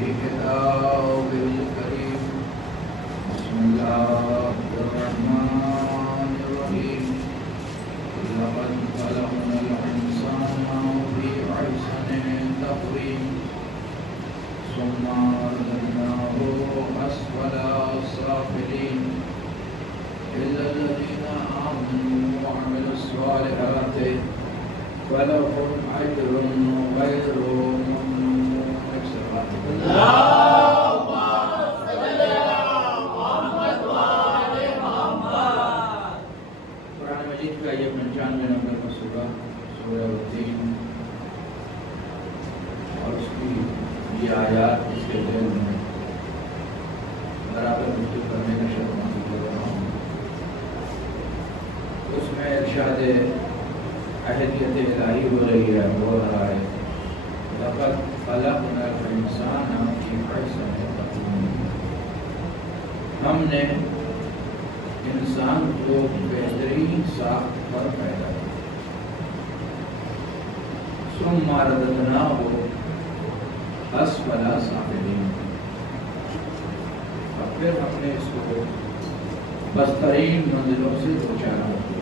في كتاب الكريم. بسم الله الرحمن الرحيم. لقد خلقنا الإنسان في أحسن تقويم ثم رددناه أسفل سافلين إلا الذين آمنوا وعملوا الصالحات فلهم أجر غير ممنون. اللهم صل على محمد وعلى محمد. قرآن مجید کا یہ 95 نمبر کا سورہ سورہ التین اور اس کی یہ آیات اس کے ذہن میں برابر گفتگو کرنے کا شرط کر رہا ہوں. اس میں ارشاد اہلیت الہی ہو رہی ہے، ہو رہا ہے لقد خلقنا الانسان فی احسن تقویم. ہم نے انسان کو بہترین ساخت پر پیدا کیا. ثم رددناہ اسفل سافلین. اور پھر ہم نے اس کو بدترین منزلوں سے دوچارا کیا.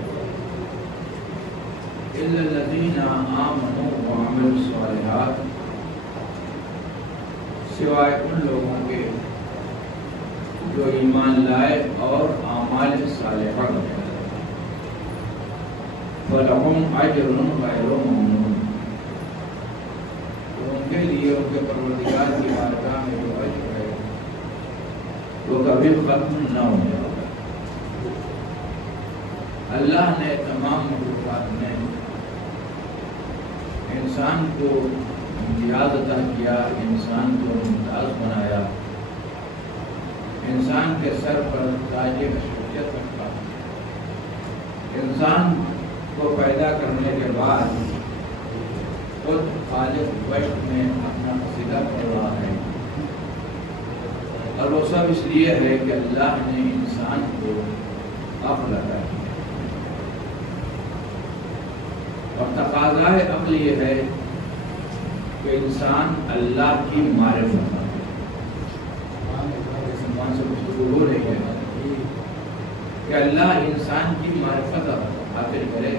الا الذین آمنوا وعملوا الصالحات، سوائے ان لوگوں کے جو ایمان لائے اور اعمال صالحہ کرتے. فلہم اجر غیر ممنون، تو ان کے لیے ان کے پروردگار کی بارگاہ میں جو اجر ہے وہ کبھی ختم نہ ہوگا. اللہ نے تمام مخلوقات میں انسان کو امتیاز عطا کیا، انسان کو ممتاز بنایا، انسان کے سر پر تاج مشروعیت رکھا. انسان کو پیدا کرنے کے بعد خود خالق وشت میں اپنا قصیدہ پڑھ رہا ہے، اور وہ سب اس لیے ہے کہ اللہ نے انسان کو عقل عطا کیا. اور تقاضائے عقل یہ ہے کہ انسان اللہ کی معرفت سے گفتگو ہو رہی ہے کہ اللہ انسان کی معرفت حاصل کرے.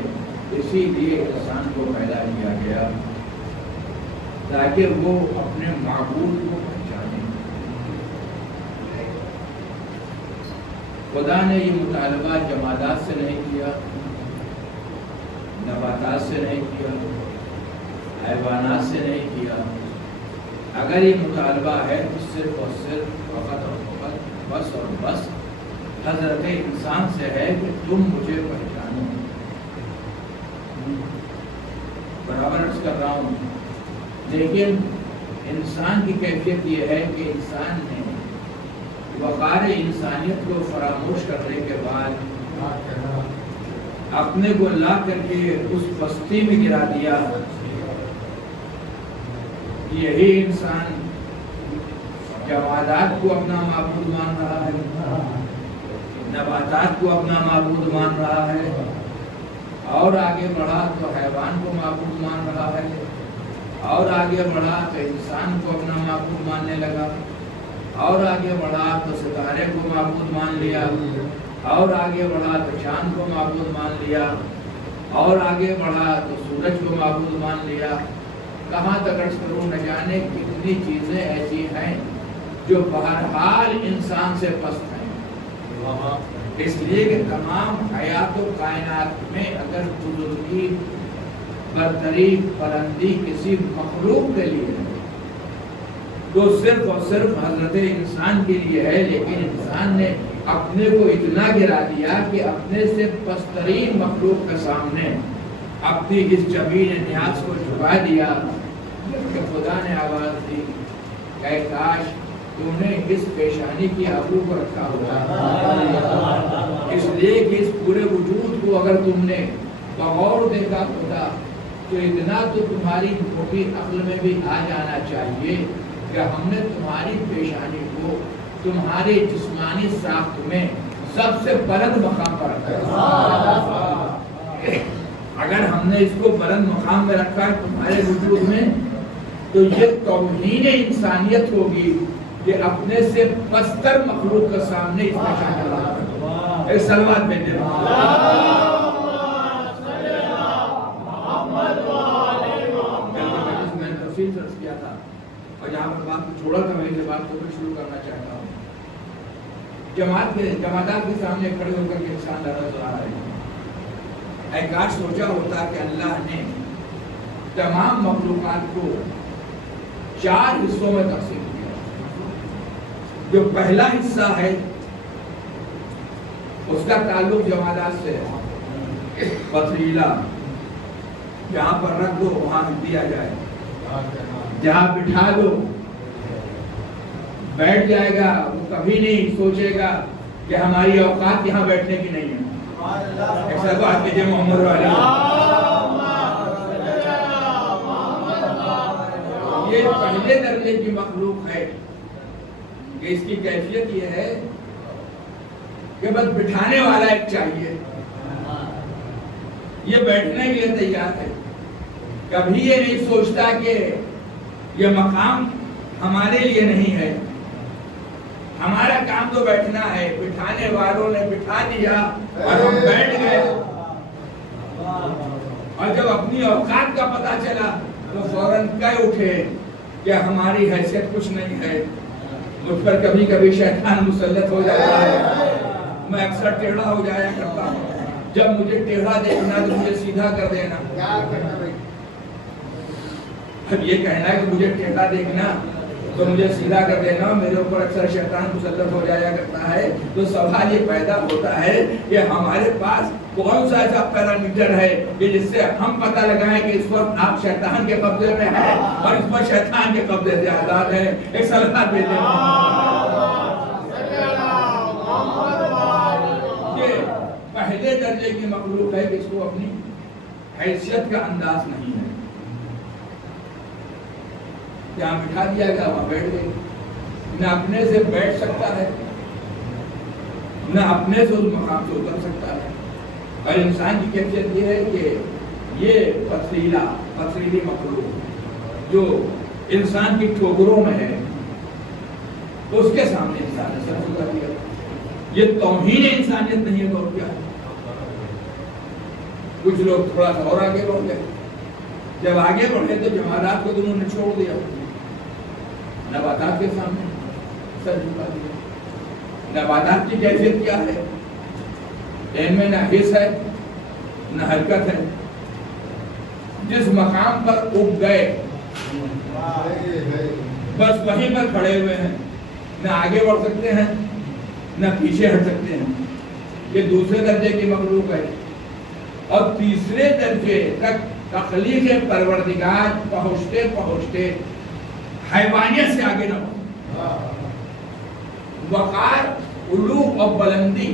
اسی لیے انسان کو پیدا کیا گیا تاکہ وہ اپنے معبود کو پہچانے. خدا نے یہ مطالبہ جمادات سے نہیں کیا، نباتات سے نہیں کیا، حیوانات سے نہیں کیا. اگر یہ مطالبہ ہے تو صرف اور صرف فقط اور فقط بس اور بس حضرت انسان سے ہے کہ تم مجھے پہچانو. برابر عرض کر رہا ہوں. لیکن انسان کی کیفیت یہ ہے کہ انسان نے وقار انسانیت کو فراموش کرنے کے بعد اپنے کو لا کر کے اس بستی میں گرا دیا. یہی انسان جمادات کو اپنا معبود مان رہا ہے، نباتات کو اپنا معبود مان رہا ہے، اور آگے بڑھا تو حیوان کو معبود مان رہا ہے، اور آگے بڑھا تو انسان کو اپنا معبود ماننے لگا، اور آگے بڑھا تو ستارے کو معبود مان لیا، اور آگے بڑھا تو چاند کو معبود مان لیا، اور آگے بڑھا تو سورج کو معبود مان لیا. کہاں تک عرض کروں، نہ جانے کتنی چیزیں ایسی ہیں جو بہرحال انسان سے پست ہیں. اس لیے کہ تمام حیات و کائنات میں اگر بزرگی برتری بلندی کسی مخلوق کے لیے ہے تو صرف اور صرف حضرت انسان کے لیے ہے. لیکن انسان نے اپنے کو اتنا گرا دیا کہ اپنے سے پسترین مخلوق کے سامنے اپنی اس جبین نیاز کو جھکا دیا کہ خدا نے آواز دی کہ کاش تم نے اس پیشانی کی آبرو کو رکھا ہوتا. اس لیے کہ اس پورے وجود کو اگر تم نے بغور دیکھا خدا تو اتنا تو تمہاری موٹی عقل میں بھی آ جانا چاہیے کہ ہم نے تمہاری پیشانی کو تمہارے جسمانی ساخت میں سب سے بلند مقام پر رکھا ہے. اگر ہم نے اس کو بلند مقام میں رکھا ہے تمہارے وجود میں تو یہ توہین انسانیت ہوگی کہ اپنے سے پستر مخلوق کے سامنے اس میں شامل ہوگا. ایک سلوات میں دے میں نے تفصیل سے کیا تھا اور جہاں پر بات کو چھوڑا تھا میں اس بات کو پھر شروع کرنا چاہتا ہوں. جماعتات کے سامنے کھڑے ہو کر کے انسان نظر آ رہے ہیں. اے کاش سوچا ہوتا کہ اللہ نے تمام مخلوقات کو 4 حصوں میں تقسیم کیا. جو پہلا حصہ ہے اس کا تعلق جماعتات سے ہے. پتھریلا جہاں پر رکھ دو وہاں دیا جائے, جہاں بٹھا دو بیٹھ جائے گا. وہ کبھی نہیں سوچے گا کہ ہماری اوقات یہاں بیٹھنے کی نہیں ہے. ایسا بات کیجیے محمد والی. یہ پہلے درجے کی مخلوق ہے کہ اس کی کیفیت یہ ہے کہ بس بٹھانے والا ایک چاہیے. یہ بیٹھنے کے لیے تیار ہے. کبھی یہ نہیں سوچتا کہ یہ مقام ہمارے لیے نہیں ہے. ہمارا کام تو بیٹھنا ہے. بٹھانے والوں نے بٹھا دیا اور ہم بیٹھ گئے. اور جب اپنی اوقات کا پتہ چلا تو فوراً کہہ اٹھے کہ ہماری حیثیت کچھ نہیں ہے. مجھ پر کبھی کبھی شیطان مسلط ہو جاتا ہے. میں اکثر ٹیڑھا ہو جایا کرتا ہوں. جب مجھے ٹیڑھا دیکھنا تو مجھے سیدھا کر دینا. اب یہ کہنا ہے کہ مجھے ٹیڑھا دیکھنا تو مجھے سیدھا کر دینا. میرے اوپر اکثر شیطان مسلط ہو جایا کرتا ہے. تو سوال یہ پیدا ہوتا ہے کہ ہمارے پاس کون سا ایسا پیرامیٹر ہے کہ جس سے ہم پتہ لگائیں کہ اس وقت آپ شیطان کے قبضے میں ہیں اور اس وقت شیطان کے قبضے سے آزاد ہیں. ایک صلوات بھیجیں. یہ پہلے درجے کی مخلوق ہے کہ اس کو اپنی حیثیت کا انداز نہیں ہے. جہاں بٹھا دیا گیا وہاں بیٹھ گئے. نہ اپنے سے بیٹھ سکتا ہے نہ اپنے سے اس مقام سے اتر سکتا ہے. اور انسان کی کیفیت یہ ہے کہ یہ پتھریلی مخلوق جو انسان کی ٹھوکروں میں ہے تو اس کے سامنے انسان نے سر جھکا دیا. یہ توہین انسانیت نہیں ہے تو کیا ہے؟ کچھ لوگ تھوڑا سا اور آگے بڑھ گئے. جب آگے بڑھے تو جماعتات کو انہوں نے چھوڑ دیا. نباتات کے سامنے سر جھکا دیا. نباتات کی کیفیت کیا ہے؟ ان میں نہ حس ہے نہ حرکت ہے. جس مقام پر اگ گئے بس وہیں پر کھڑے ہوئے ہیں. نہ آگے بڑھ سکتے ہیں نہ پیچھے ہٹ سکتے ہیں. یہ دوسرے درجے کی مخلوق ہے. اور تیسرے درجے تک تخلیق پروردگار پہنچتے پہنچتے حیوانیت سے آگے نہ ہو. وقار، علو اور بلندی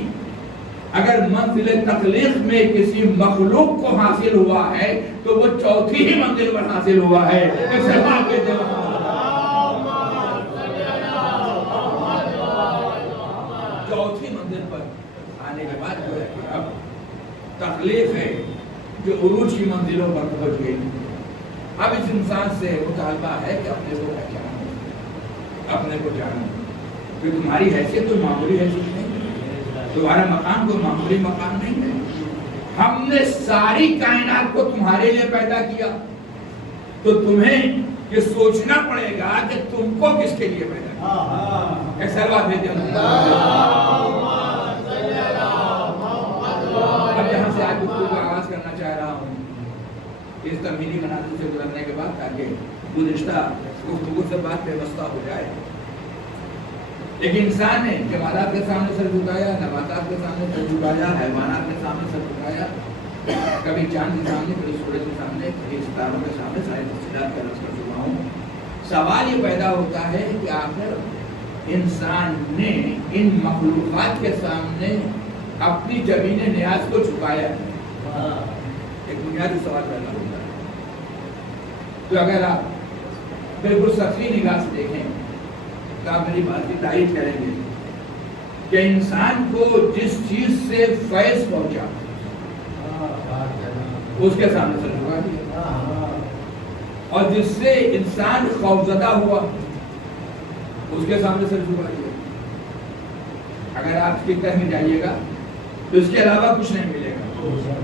اگر منزل تخلیق میں کسی مخلوق کو حاصل ہوا ہے تو وہ چوتھی ہی منزل پر حاصل ہوا ہے. چوتھی منزل پر آنے کے بعد جو ہے اب تخلیق ہے جو عروج کی منزلوں پر پہنچ گئی. اب اس انسان سے مطالبہ ہے کہ اپنے کو پہچانو, اپنے کو جانو. کہ تمہاری حیثیت تو معمولی حیثیت نہیں ہے, تمہارا مقام کوئی معمولی مقام نہیں ہے. ہم نے ساری کائنات کو تمہارے لیے پیدا کیا تو تمہیں یہ سوچنا پڑے گا کہ تم کو کس کے لیے پیدا کیا. ایک سلوات بھیجیں. اب یہاں سے آج گفتگو کا آغاز کرنا چاہ رہا ہوں اس تمہیدی مناظر سے گزرنے کے بعد تاکہ گزشتہ گفتگو سے بات پیوستہ ہو جائے. ایک انسان نے جمادات کے سامنے سر جھکایا, نباتات کے سامنے سر جھکایا, حیوانات کے سامنے سر جھکایا, کبھی چاند کے سامنے, کبھی سورج کے سامنے, کبھی ستاروں کے سامنے, ساری تفصیلات کا عرض کر چکا ہوں. سوال یہ پیدا ہوتا ہے کہ آخر انسان نے ان مخلوقات کے سامنے اپنی زمین نیاز کو چھپایا ہے. ایک بنیادی سوال پیدا ہوتا ہے. تو اگر آپ بالکل سطحی نگاہ سے دیکھیں تو آپ میری بات کی تائید کریں گے کہ انسان کو جس چیز سے فیض پہنچا اس کے سامنے سر جھکا دیا. اور جس سے انسان خوفزدہ ہوا اس کے سامنے سر جھکا دیا. اگر آپ اس کی طرح میں جائیے گا تو اس کے علاوہ کچھ نہیں ملے گا.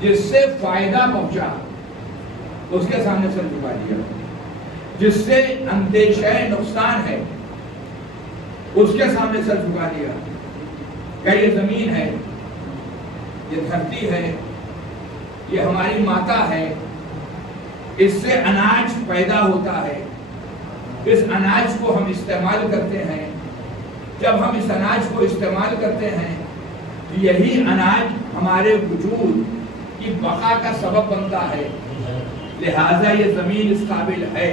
جس سے فائدہ پہنچا اس کے سامنے سر جھکا دیا. جس سے اندیشہ نقصان ہے اس کے سامنے سر جھکا دیا. کہ یہ زمین ہے، یہ دھرتی ہے، یہ ہماری ماتا ہے، اس سے اناج پیدا ہوتا ہے، اس اناج کو ہم استعمال کرتے ہیں. جب ہم اس اناج کو استعمال کرتے ہیں یہی اناج ہمارے وجود کی بقا کا سبب بنتا ہے. لہذا یہ زمین اس قابل ہے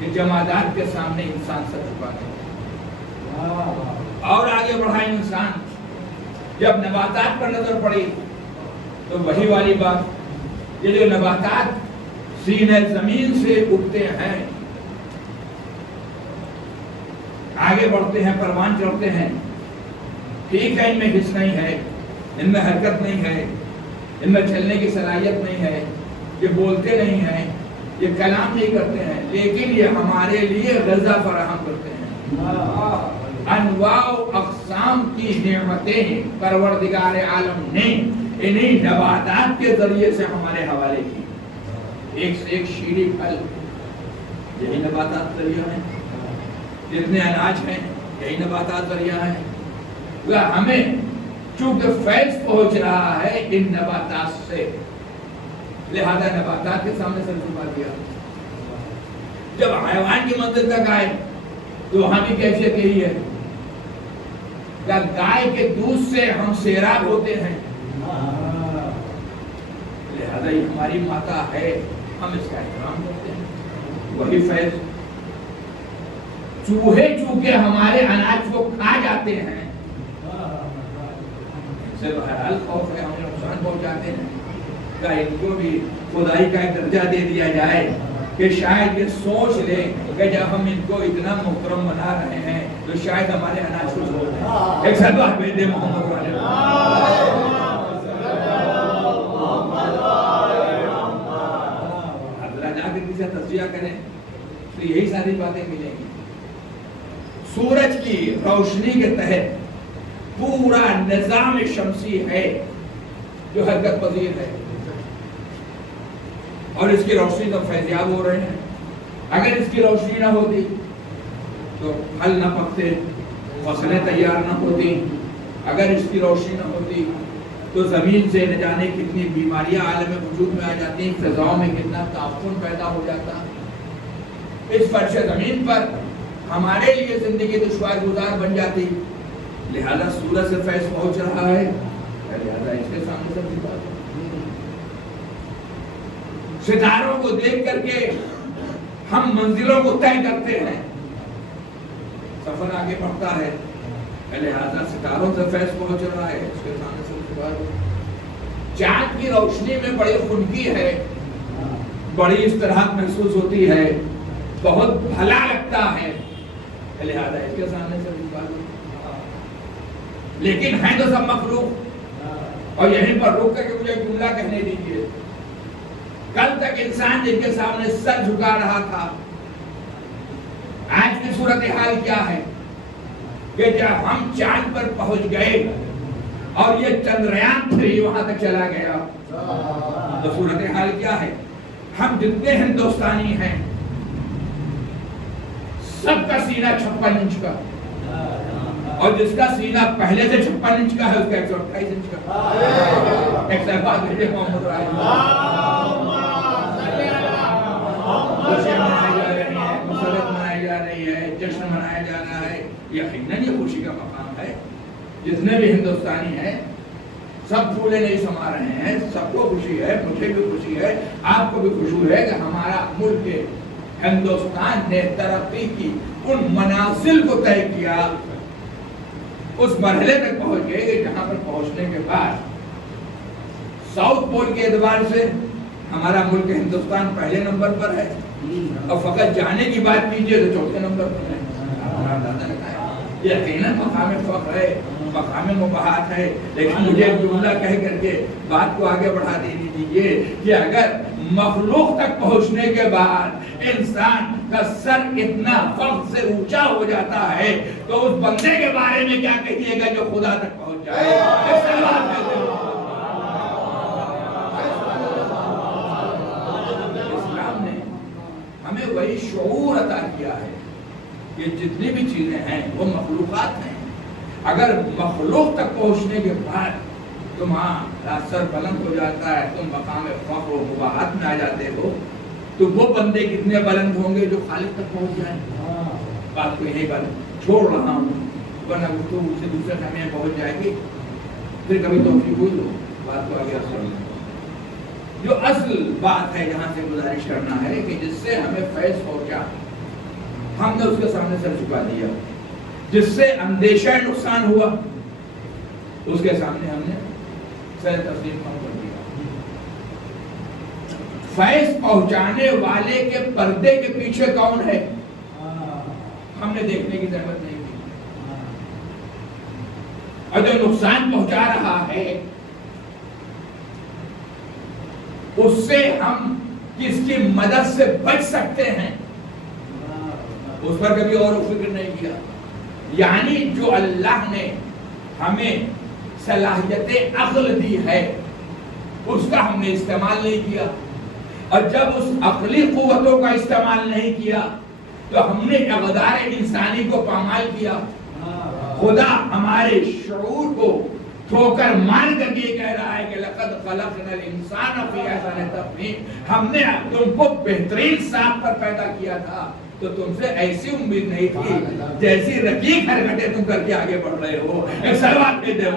کہ جمادات کے سامنے انسان سر جھکا دے. اور آگے بڑھا انسان. جب نباتات پر نظر پڑی تو وہی والی بات، یہ جو نباتات سینہ زمین سے اگتے ہیں، آگے بڑھتے ہیں، پروان چڑھتے ہیں، ٹھیک ہے ان میں حس نہیں ہے، ان میں حرکت نہیں ہے، ان میں چلنے کی صلاحیت نہیں ہے، یہ بولتے نہیں ہیں، یہ کلام نہیں کرتے ہیں، لیکن یہ ہمارے لیے غذا فراہم کرتے ہیں. انواع و اقسام کی نعمتیں پروردگار عالم نے انہیں نباتات کے ذریعے سے ہمارے حوالے کی. ایک سے ایک شیریں پھل یہی نباتات ذریعہ ہیں، جتنے اناج ہیں یہی نباتات ذریعہ ہیں. ہمیں چونکہ فیض پہنچ رہا ہے ان نباتات سے، لہذا نباتات کے سامنے سر جھکا دیا. جب حیوان کی منزل تک آئے تو وہاں بھی کیفیت یہی ہے. گائے کے دودھ سے ہم سیراب ہوتے ہیں، لہذا یہ ہماری ماتا ہے، ہم اس کا احترام کرتے ہیں. وہی فیض. چوہے چونکہ ہمارے اناج کو کھا جاتے ہیں، ان سے بہرحال خوف ہے، ہمیں نقصان پہنچاتے ہیں. کہ ان کو بھی خدائی کا ایک درجہ دے دیا جائے کہ شاید یہ سوچ لیں کہ جب ہم ان کو اتنا محترم بنا رہے ہیں تو شاید ہمارے اناج کو چھوڑ دیں. ایک ساتھ بات بھیج دیں محمد والے. اب ذرا جا کے کسی تجزیہ کریں تو یہی ساری باتیں ملیں گی. سورج کی روشنی کے تحت پورا نظام شمسی ہے جو حرکت پذیر ہے، اور اس کی روشنی تو فیضیاب ہو رہے ہیں. اگر اس کی روشنی نہ ہوتی تو پھل نہ پکتے، فصلیں تیار نہ ہوتی. اگر اس کی روشنی نہ ہوتی تو زمین سے نہ جانے کتنی بیماریاں عالم وجود میں آ جاتی، فضاؤں میں کتنا تعفن پیدا ہو جاتا. اس فرش زمین پر ہمارے لیے زندگی دشوار گزار بن جاتی. لہذا سورج سے فیض پہنچ رہا ہے، لہذا اس کے سامنے سب جھکا دو. ستاروں کو دیکھ کر کے ہم منزلوں کو طے کرتے ہیں، سفر آگے بڑھتا ہے، لہذا ستاروں سے فیض پہنچ رہا ہے، اس کے سامنے سب جھکا دو. چاند کی روشنی میں بڑی خنکی ہے، بڑی استراحت محسوس ہوتی ہے، بہت بھلا لگتا ہے، لہذا اس کے سامنے سب جھکا دو. لیکن ہیں تو سب مخلوق. اور یہیں پر روک کر کے مجھے جملہ کہنے دیجیے. کل تک انسان جن کے سامنے سر جھکا رہا تھا، آج کی صورتحال کیا ہے کہ جب ہم چاند پر پہنچ گئے اور یہ چندریان 3 وہاں تک چلا گیا تو صورتحال کیا ہے؟ ہم جتنے ہندوستانی ہیں سب کا سینہ 56 انچ کا، اور جس کا سینہ پہلے سے 56 انچ کا ہے اس کا 128 انچ کا. ایک صاحبات بھیجے محمد رائے. خوشیاں منائی جا رہی ہیں، مسرت منائی جا رہی ہے، جشن منایا جا رہا ہے. یقیناً یہ خوشی کا مقام ہے. جتنے بھی ہندوستانی ہیں سب پھولے نہیں سما رہے ہیں، سب کو خوشی ہے، مجھے بھی خوشی ہے، آپ کو بھی خوشی ہے کہ ہمارا ملک ہندوستان نے ترقی کی ان منازل کو طے کیا، اس مرحلے تک پہنچ گئے کہ جہاں پر پہنچنے کے بعد ساؤتھ پول کے اعتبار سے ہمارا ملک ہندوستان پہلے نمبر پر ہے، اور فقط جانے کی بات کیجئے تو 4تھے نمبر پر ہے. ہمارا اندازہ لگایا یقیناً مقام فخر ہے، مقام مباحات ہے، لیکن مجھے ایک جملہ کہہ کر کے بات کو آگے بڑھا دینی دیجیے کہ اگر مخلوق تک پہنچنے کے بعد انسان کا سر اتنا فخر سے اونچا ہو جاتا ہے تو اس بندے کے بارے میں کیا کہیے گا جو خدا تک پہنچ جائے؟ اسلام نے ہمیں وہی شعور عطا کیا ہے کہ جتنی بھی چیزیں ہیں وہ مخلوقات ہیں، اگر مخلوق تک پہنچنے کے بعد تمہارا سر بلند ہو جاتا ہے، تم مقام فخر و مباحات میں آ جاتے ہو، تو وہ بندے کتنے بلند ہوں گے جو خالق تک پہنچ جائیں۔ بات کو یہی پر چھوڑ رہا ہوں، ورنہ گفتگو سے دوسرے خیمے میں پہنچ جائے گی، پھر کبھی توفیق ہوئی تو بات کو آگے اثر نہیں۔ جو اصل بات ہے جہاں سے گزارش کرنا ہے کہ جس سے ہمیں فیض پہنچا ہم نے اس کے سامنے سر جھکا دیا، جس سے اندیشہ نقصان ہوا اس کے سامنے ہم نے سر تسلیم کر دیا۔ فیض پہنچانے والے کے پردے کے پیچھے کون ہے ہم نے دیکھنے کی ضرورت نہیں کی، اور جو نقصان پہنچا رہا ہے اس سے ہم کس کی مدد سے بچ سکتے ہیں اس پر کبھی اور فکر نہیں کیا۔ یعنی جو اللہ نے ہمیں صلاحیت عقل دی ہے اس کا ہم نے استعمال نہیں کیا، اور جب اس عقلی قوتوں کا استعمال نہیں کیا تو ہم نے اقدار انسانی کو پامال کیا۔ خدا ہمارے شعور کو ٹھوکر مار کر کے کہہ رہا ہے کہ لقد خلقنا الانسان فی احسن تقویم، ہم نے تم کو بہترین ساخت پر پیدا کیا تھا، تو تم سے ایسی امید نہیں تھی جیسی رقیق حرکتیں تم کر کے آگے بڑھ رہے ہو۔ ایک سلوات کہتے ہو،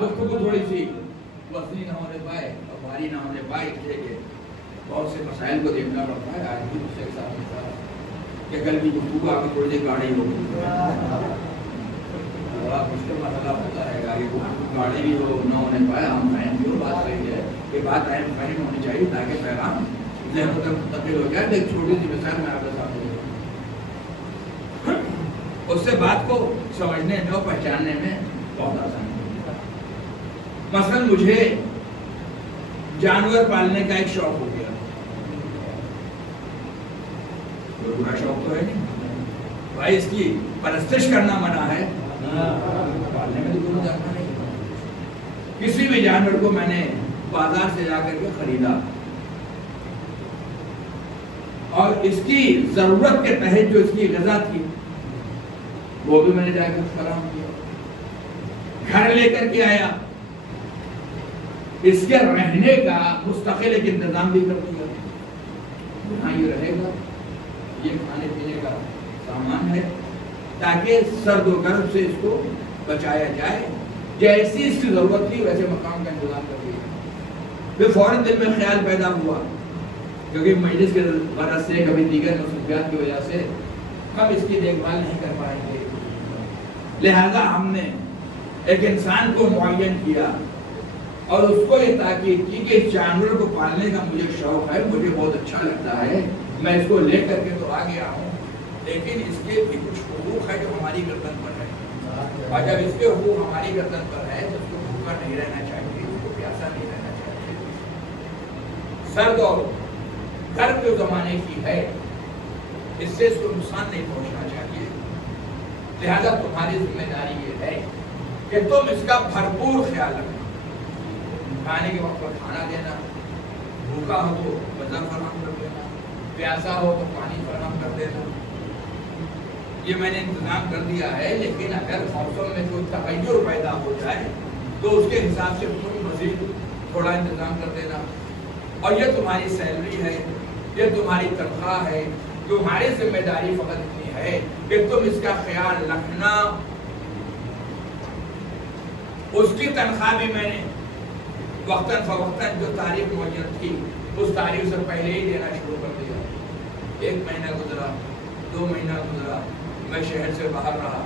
گفتگو تھوڑی سی وزنی نہ ہونے پائے اور بھاری نہ ہونے پائے، اس لیے کہ بہت سے مسائل کو دیکھنا پڑتا ہے۔ آج بھی اس کے ساتھ کہ کل بھی گفتگو آگے تھوڑی دیر گاڑی ہوگی، بڑا مشکل مسئلہ ہوتا ہے، آگے گاڑی بھی ہو نہ ہونے پائے، ہم فہم بھی ہو، بات صحیح ہے کہ بات اہم فہم ہونی چاہیے تاکہ پیغام ذہن تک منتقل ہو جائے۔ ایک چھوٹی سی مثال میں آپ کے سامنے اس سے بات کو سمجھنے میں اور پہچاننے میں بہت آسانی ہوتی ہے۔ مثلا مجھے جانور پالنے کا ایک شوق ہو گیا، کوئی برا شوق تو ہے نہیں بھائی، اس کی پرستش کرنا منع ہے، پالنے میں تو کوئی جانا نہیں۔ کسی بھی جانور کو میں نے بازار سے جا کر کے خریدا اور اس کی ضرورت کے تحت جو اس کی غذا تھی وہ بھی میں نے جا کر فراہم کیا، گھر لے کر کے آیا، اس کے رہنے کا مستقل ایک انتظام بھی کر دیا، یہاں یہ رہے گا، یہ کھانے پینے کا سامان ہے تاکہ سرد و گرم سے اس کو بچایا جائے، جیسی اس کی ضرورت تھی ویسے مقام کا انتظام کر دیا۔ پھر فوراً دل میں خیال پیدا ہوا، کیونکہ مجلس کے غرض سے کبھی دیگر مصروفیات کی وجہ سے ہم اس کی دیکھ بھال نہیں کر پائیں گے، لہذا ہم نے ایک انسان کو معین کیا اور اس کو یہ تاکید کی کہ اس جانور کو پالنے کا مجھے شوق ہے، مجھے بہت اچھا لگتا ہے، میں اس کو لے کر کے تو آ گیا ہوں، لیکن اس کے بھی کچھ حقوق ہے جو ہماری گردن پر ہے، اور جب اس کے حقوق ہماری گردن پر ہے تو اس کو بھوکا نہیں رہنا چاہیے، اس کو پیاسا نہیں رہنا چاہیے، سرد اور گرم جو زمانے کی ہے اس سے اس کو نقصان نہیں پہنچنا چاہیے، لہذا تمہاری ذمہ داری یہ ہے کہ تم اس کا بھرپور خیال رکھنا، کھانے کے وقت پر کھانا دینا، بھوکا ہو تو غذا فراہم کر دینا، پیاسا ہو تو پانی فراہم کر دینا، یہ میں نے انتظام کر دیا ہے، لیکن اگر موسم میں کوئی تغیر پیدا ہو جائے تو اس کے حساب سے تم مزید تھوڑا انتظام کر دینا، اور یہ تمہاری سیلری ہے، یہ تمہاری تنخواہ ہے، تمہاری ذمہ داری فقط اتنی ہے کہ تم اس کا خیال رکھنا۔ اس کی تنخواہ بھی میں نے وقتاً فوقتاً جو تاریخ معین تھی اس تاریخ سے پہلے ہی دینا شروع کر دیا۔ 1 مہینہ گزرا، 2 مہینہ گزرا، میں شہر سے باہر رہا،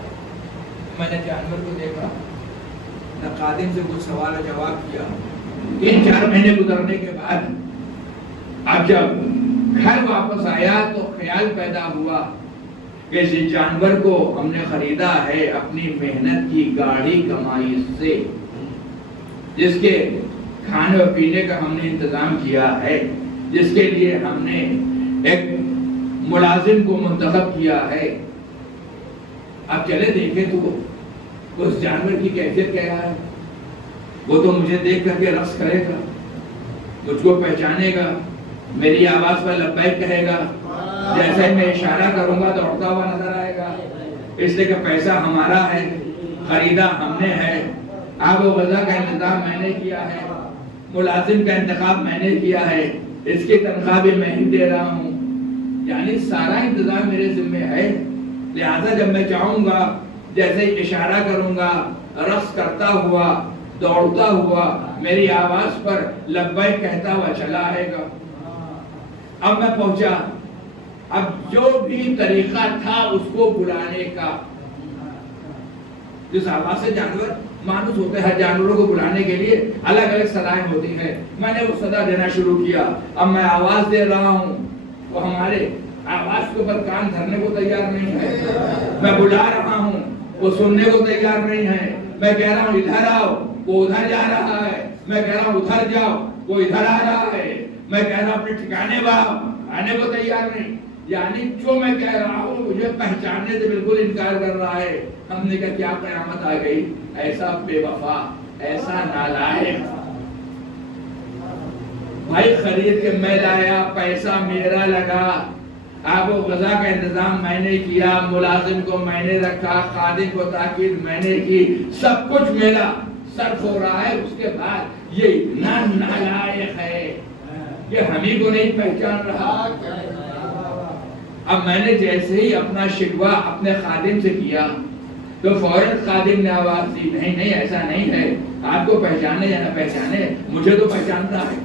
میں نے جانور کو دیکھا، نہ خادم سے کچھ سوال و جواب کیا۔ 3-4 مہینے گزرنے کے بعد اب جب گھر واپس آیا تو خیال پیدا ہوا کہ اس جانور کو ہم نے خریدا ہے اپنی محنت کی گاڑی کمائی سے، جس کے کھانے اور پینے کا ہم نے انتظام کیا ہے، جس کے لیے ہم نے ایک ملازم کو منتخب کیا ہے۔ اب چلے دیکھیں تو اس جانور کی کیفیت کیا ہے۔ وہ تو مجھے دیکھ کر کے رقص کرے گا، مجھ کو پہچانے گا، میری آواز پر لبیک کہے گا، جیسے میں اشارہ کروں گا دوڑتا ہوا نظر آئے گا، اس لیے کہ پیسہ ہمارا ہے، خریدا ہم نے ہے، آب و غذا کا انتظام میں نے کیا ہے، ملازم کا انتخاب میں نے کیا ہے، اس کی تنخواہ بھی میں ہی دے رہا ہوں، یعنی سارا انتظام میرے ذمہ ہے۔ لہذا جب میں چاہوں گا جیسے اشارہ کروں گا، رقص کرتا ہوا دوڑتا ہوا میری آواز پر لبیک کہتا ہوا چلا آئے گا۔ اب میں پہنچا، اب جو بھی طریقہ تھا اس کو بلانے کا، جس آواز سے جانور مانوس ہوتے ہیں، ہر جانوروں کو بلانے کے لیے الگ الگ صدائیں ہوتی ہیں، میں نے وہ صدا دینا شروع کیا۔ اب میں آواز دے رہا ہوں، وہ ہمارے آواز کے اوپر کان دھرنے کو تیار نہیں ہے، میں بلا رہا ہوں، وہ سننے کو تیار نہیں ہے، میں کہہ رہا ہوں ادھر آؤ، وہ ادھر جا رہا ہے، میں کہہ رہا ہوں ادھر جاؤ، وہ ادھر آ رہا ہے، میں کہہ رہا ہوں اپنے ٹھکانے باؤ، آنے کو تیار نہیں، یعنی جو میں کہہ رہا ہوں مجھے پہچاننے سے بالکل انکار کر رہا ہے۔ ہم نے کہا کیا قیامت آ گئی، ایسا بے وفا، ایسا نالائق۔ بھائی خرید کے میں لایا، پیسہ میرا لگا، آب و غذا کا انتظام میں نے کیا، ملازم کو میں نے رکھا، خادم کو تاکید میں نے کی، سب کچھ میرا صرف ہو رہا ہے، اس کے بعد یہ اتنا نالائق ہے، یہ ہمیں کو نہیں پہچان رہا۔ اب میں نے جیسے ہی اپنا شکوہ اپنے خادم سے کیا تو فوراً خادم نے آواز دی، نہیں نہیں ایسا نہیں ہے، آپ کو پہچانے یا نہ پہچانے مجھے تو پہچانتا ہے۔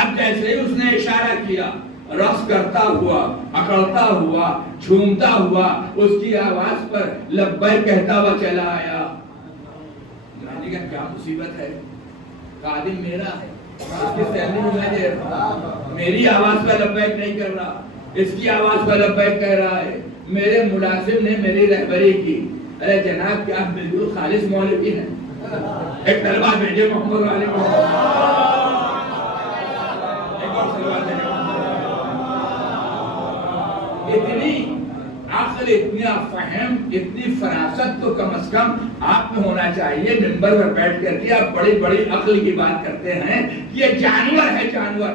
اب جیسے ہی اس نے اشارہ کیا، رقص کرتا ہوا، اکڑتا ہوا، جھومتا ہوا، اس کی آواز پر لبیک کہتا ہوا چلا آیا۔ میں نے کہا کیا مصیبت ہے، خادم میرا ہے، اس کی سیلری میں دے رہا ہوں، میری آواز پر لبیک نہیں کر رہا، اس کی آواز پر لبیک کہہ رہا ہے، میرے ملازم نے میری رہبری کی۔ ارے جناب کیا بالکل خالص مولوی ہیں، ایک طلبہ بھیجے محمد علی کو، ایک اور سلوات بھیجے۔ اتنی عقل، اتنی فہم، اتنی فراست تو کم از کم آپ میں ہونا چاہیے۔ منبر پر بیٹھ کر کے آپ بڑی بڑی عقل کی بات کرتے ہیں، یہ جانور ہے، جانور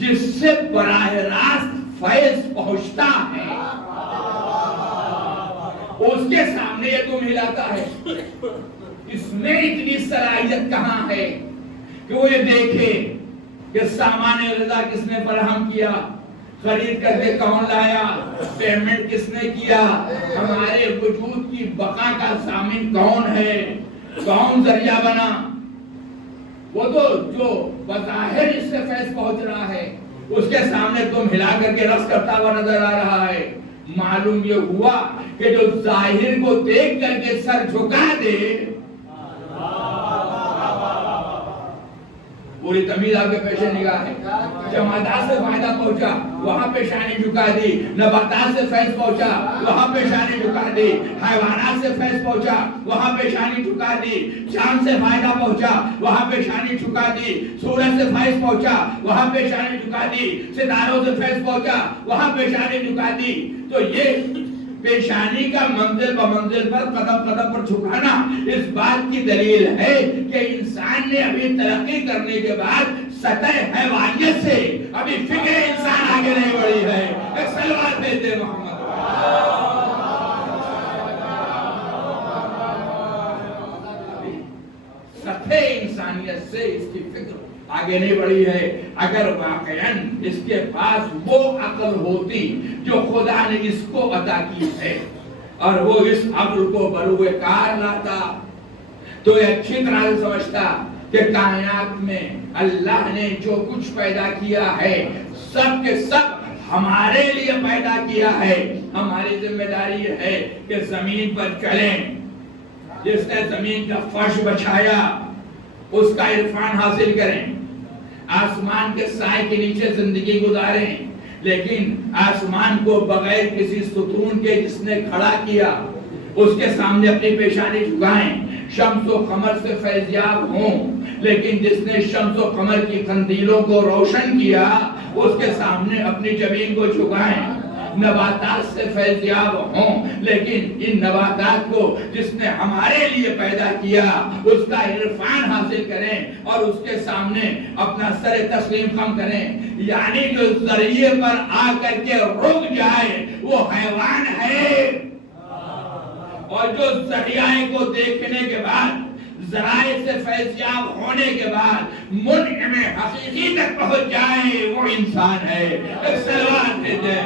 جس سے براہ راست فیض پہنچتا ہے، اس کے سامنے یہ تم ہلاتا ہے۔ اس میں اتنی صلاحیت کہاں ہے کہ وہ یہ دیکھے کہ سامان غذا کس نے فراہم کیا، خرید کر کے کون لایا، پیمنٹ کس نے کیا، ہمارے وجود کی بقا کا ضامن کون ہے، کون ذریعہ بنا۔ وہ تو جو بظاہر اس سے فیض پہنچ رہا ہے، اس کے سامنے تم ہلا کر کے رقص کرتا ہوا نظر آ رہا ہے۔ معلوم یہ ہوا کہ جو ظاہر کو دیکھ کر کے سر جھکا دے، پوری تمیز آپ کے پیش نگاہ ہے۔ جمادات سے فائدہ پہنچا، وہاں پہ شانی جھکا دی، نباتات سے فیض پہنچا، وہاں پہ شانی جھکا دی، حیوانات سے فیض پہنچا، وہاں پہ شانی جھکا دی، چاند سے فائدہ پہنچا، وہاں پہ شانی جھکا دی، سورج سے فیض پہنچا، وہاں پہ شانی جھکا دی، ستاروں سے فیض پہنچا، وہاں پہ شانی جھکا دی۔ تو یہ پیشانی کا منزل بمنزل پر قدم قدم پر جھکانا اس بات کی دلیل ہے کہ انسان نے ابھی ترقی کرنے کے بعد سطح حیوانیت سے ابھی فکر انسان آگے نہیں بڑھی ہے۔ ایک سلوات دیتے محمد، سطح انسانیت سے اس کی فکر آگے نہیں بڑھی ہے۔ اگر واقعاً اس کے پاس وہ عقل ہوتی جو خدا نے اس کو عطا کی ہے، اور وہ اس عقل کو بروئے کار لاتا، تو یہ اچھی طرح سے سمجھتا کہ کائنات میں اللہ نے جو کچھ پیدا کیا ہے سب کے سب ہمارے لیے پیدا کیا ہے۔ ہماری ذمہ داری ہے کہ زمین پر چلیں، جس نے زمین کا فرش بچھایا اس کا عرفان حاصل کریں، آسمان کے سائے کے نیچے زندگی گزاریں، لیکن آسمان کو بغیر کسی ستون کے جس نے کھڑا کیا اس کے سامنے اپنی پیشانی جھکائیں، شمس و قمر سے فیضیاب ہوں، لیکن جس نے شمس و قمر کی قندیلوں کو روشن کیا اس کے سامنے اپنی جبین کو جھکائیں، نباتات سے فیضیاب ہوں، لیکن ان نباتات کو جس نے ہمارے لیے پیدا کیا اس کا عرفان حاصل کریں اور اس کے سامنے اپنا سر تسلیم خم کریں۔ یعنی جو ذریعے پر آ کر کے رک جائے وہ حیوان ہے، اور جو ذریعے کو دیکھنے کے بعد، ذرائع سے فیضیاب ہونے کے بعد منعم حقیقی تک پہنچ جائے وہ انسان ہے۔ ایک سلوات بھیجیں۔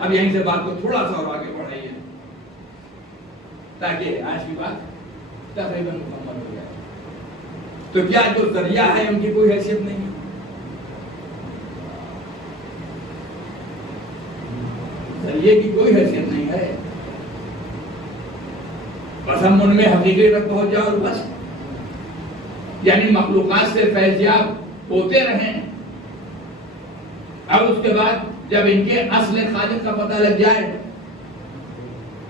اب یہیں سے بات کو تھوڑا سا اور آگے بڑھائیے تاکہ آج کی بات تقریباً مکمل ہو جائے۔ تو کیا جو ذریعہ ہے ان کی کوئی حیثیت نہیں ہے؟ ذریعے کی کوئی حیثیت نہیں ہے، بس ہم ان میں حقیقی تک پہنچ جاؤ اور بس، یعنی مخلوقات سے فیضیاب ہوتے رہیں۔ اب اس کے بعد جب ان کے اصل خالق کا پتہ لگ جائے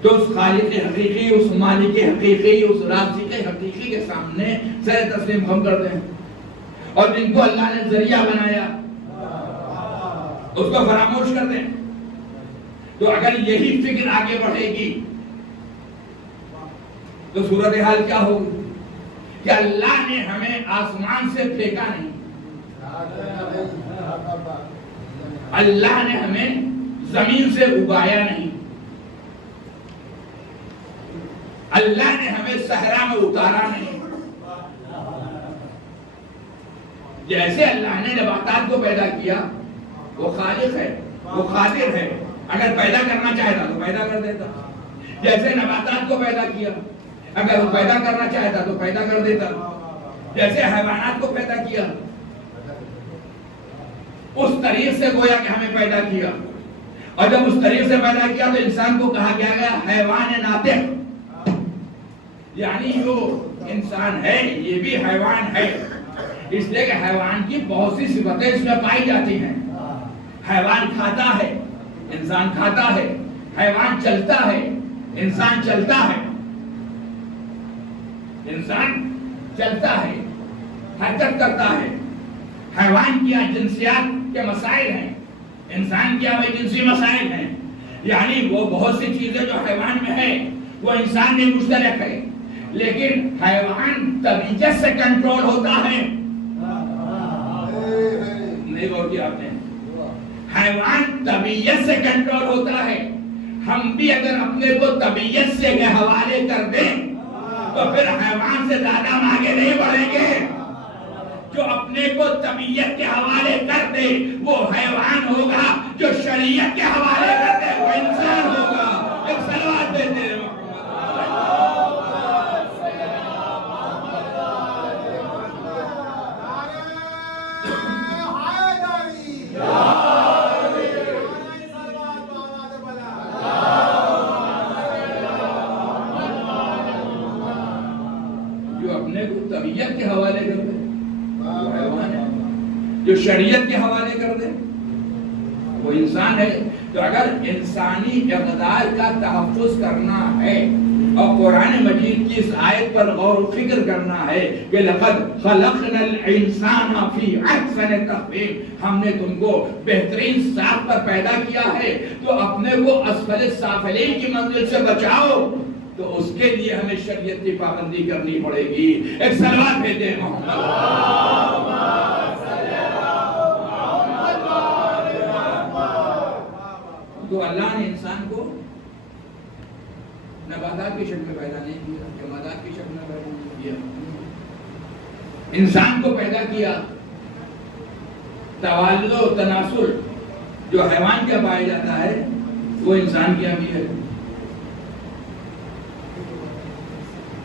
تو اس خالق حقیقی، اس مالک حقیقی، اس رازق حقیقی کے سامنے سر تسلیم خم کر دیں، اور جن کو اللہ نے ذریعہ بنایا اس کو فراموش کر دیں۔ تو اگر یہی فکر آگے بڑھے گی تو صورتحال کیا ہوگی کہ اللہ نے ہمیں آسمان سے پھینکا نہیں، اللہ نے ہمیں زمین سے اگایا نہیں، اللہ نے ہمیں صحرا میں اتارا نہیں۔ جیسے اللہ نے نباتات کو پیدا کیا، وہ خالق ہے، وہ قادر ہے، اگر پیدا کرنا چاہتا تو پیدا کر دیتا۔ جیسے نباتات کو پیدا کیا، اگر وہ پیدا کرنا چاہتا تو پیدا کر دیتا۔ جیسے حیوانات کو پیدا کیا، اس طریق سے گویا کہ ہمیں پیدا کیا، اور جب اس طریق سے پیدا کیا تو انسان کو کہا گیا حیوان ناطق، یعنی جو انسان ہے یہ بھی حیوان ہے، اس لیے کہ حیوان کی بہت سی صفتیں اس میں پائی جاتی ہیں۔ حیوان کھاتا ہے، انسان کھاتا ہے، حیوان چلتا ہے، انسان چلتا ہے، انسان چلتا ہے، حرکت کرتا ہے۔ حیوان کی جنسیات کے مسائل ہیں، انسان کی جنسی مسائل ہیں، یعنی وہ بہت سی چیزیں جو حیوان میں ہیں وہ انسان میں مشترک ہے، لیکن حیوان طبیعت سے کنٹرول ہوتا ہے۔ نہیں غور کیا آپ نے؟ حیوان طبیعت سے کنٹرول ہوتا ہے۔ ہم بھی اگر اپنے کو طبیعت سے کے حوالے کر دیں تو پھر حیوان سے زیادہ ہم آگے نہیں بڑھیں گے۔ جو اپنے کو طبیعت کے حوالے کر دے وہ حیوان ہوگا، جو شریعت کے حوالے کر دے وہ انسان ہوگا۔ ایک صلوات دیتے ہیں۔ جو اپنے کو طبیعت کے حوالے کر دے وہ حیوان ہے، جو شریعت کے حوالے کر دے وہ انسان ہے۔ تو اگر انسانی اقدار کا تحفظ کرنا ہے اور قرآن مجید کی اس آیت پر غور و فکر کرنا ہے کہ لقد خلقنا الانسان فی احسن تقویم، ہم نے تم کو بہترین ساخت پر پیدا کیا ہے، تو اپنے کو اسفل سافلین کی منزل سے بچاؤ، تو اس کے لیے ہمیں شریعت کی پابندی کرنی پڑے گی۔ ایک صلوات بھیجیں محمد۔ تو اللہ نے انسان کو نباتات کی شکل میں پیدا نہیں کیا، جمادات کی شکل میں پیدا نہیں کیا، انسان کو پیدا کیا۔ توالد و تناسل جو حیوان کا پایا جاتا ہے وہ انسان کیا بھی ہے،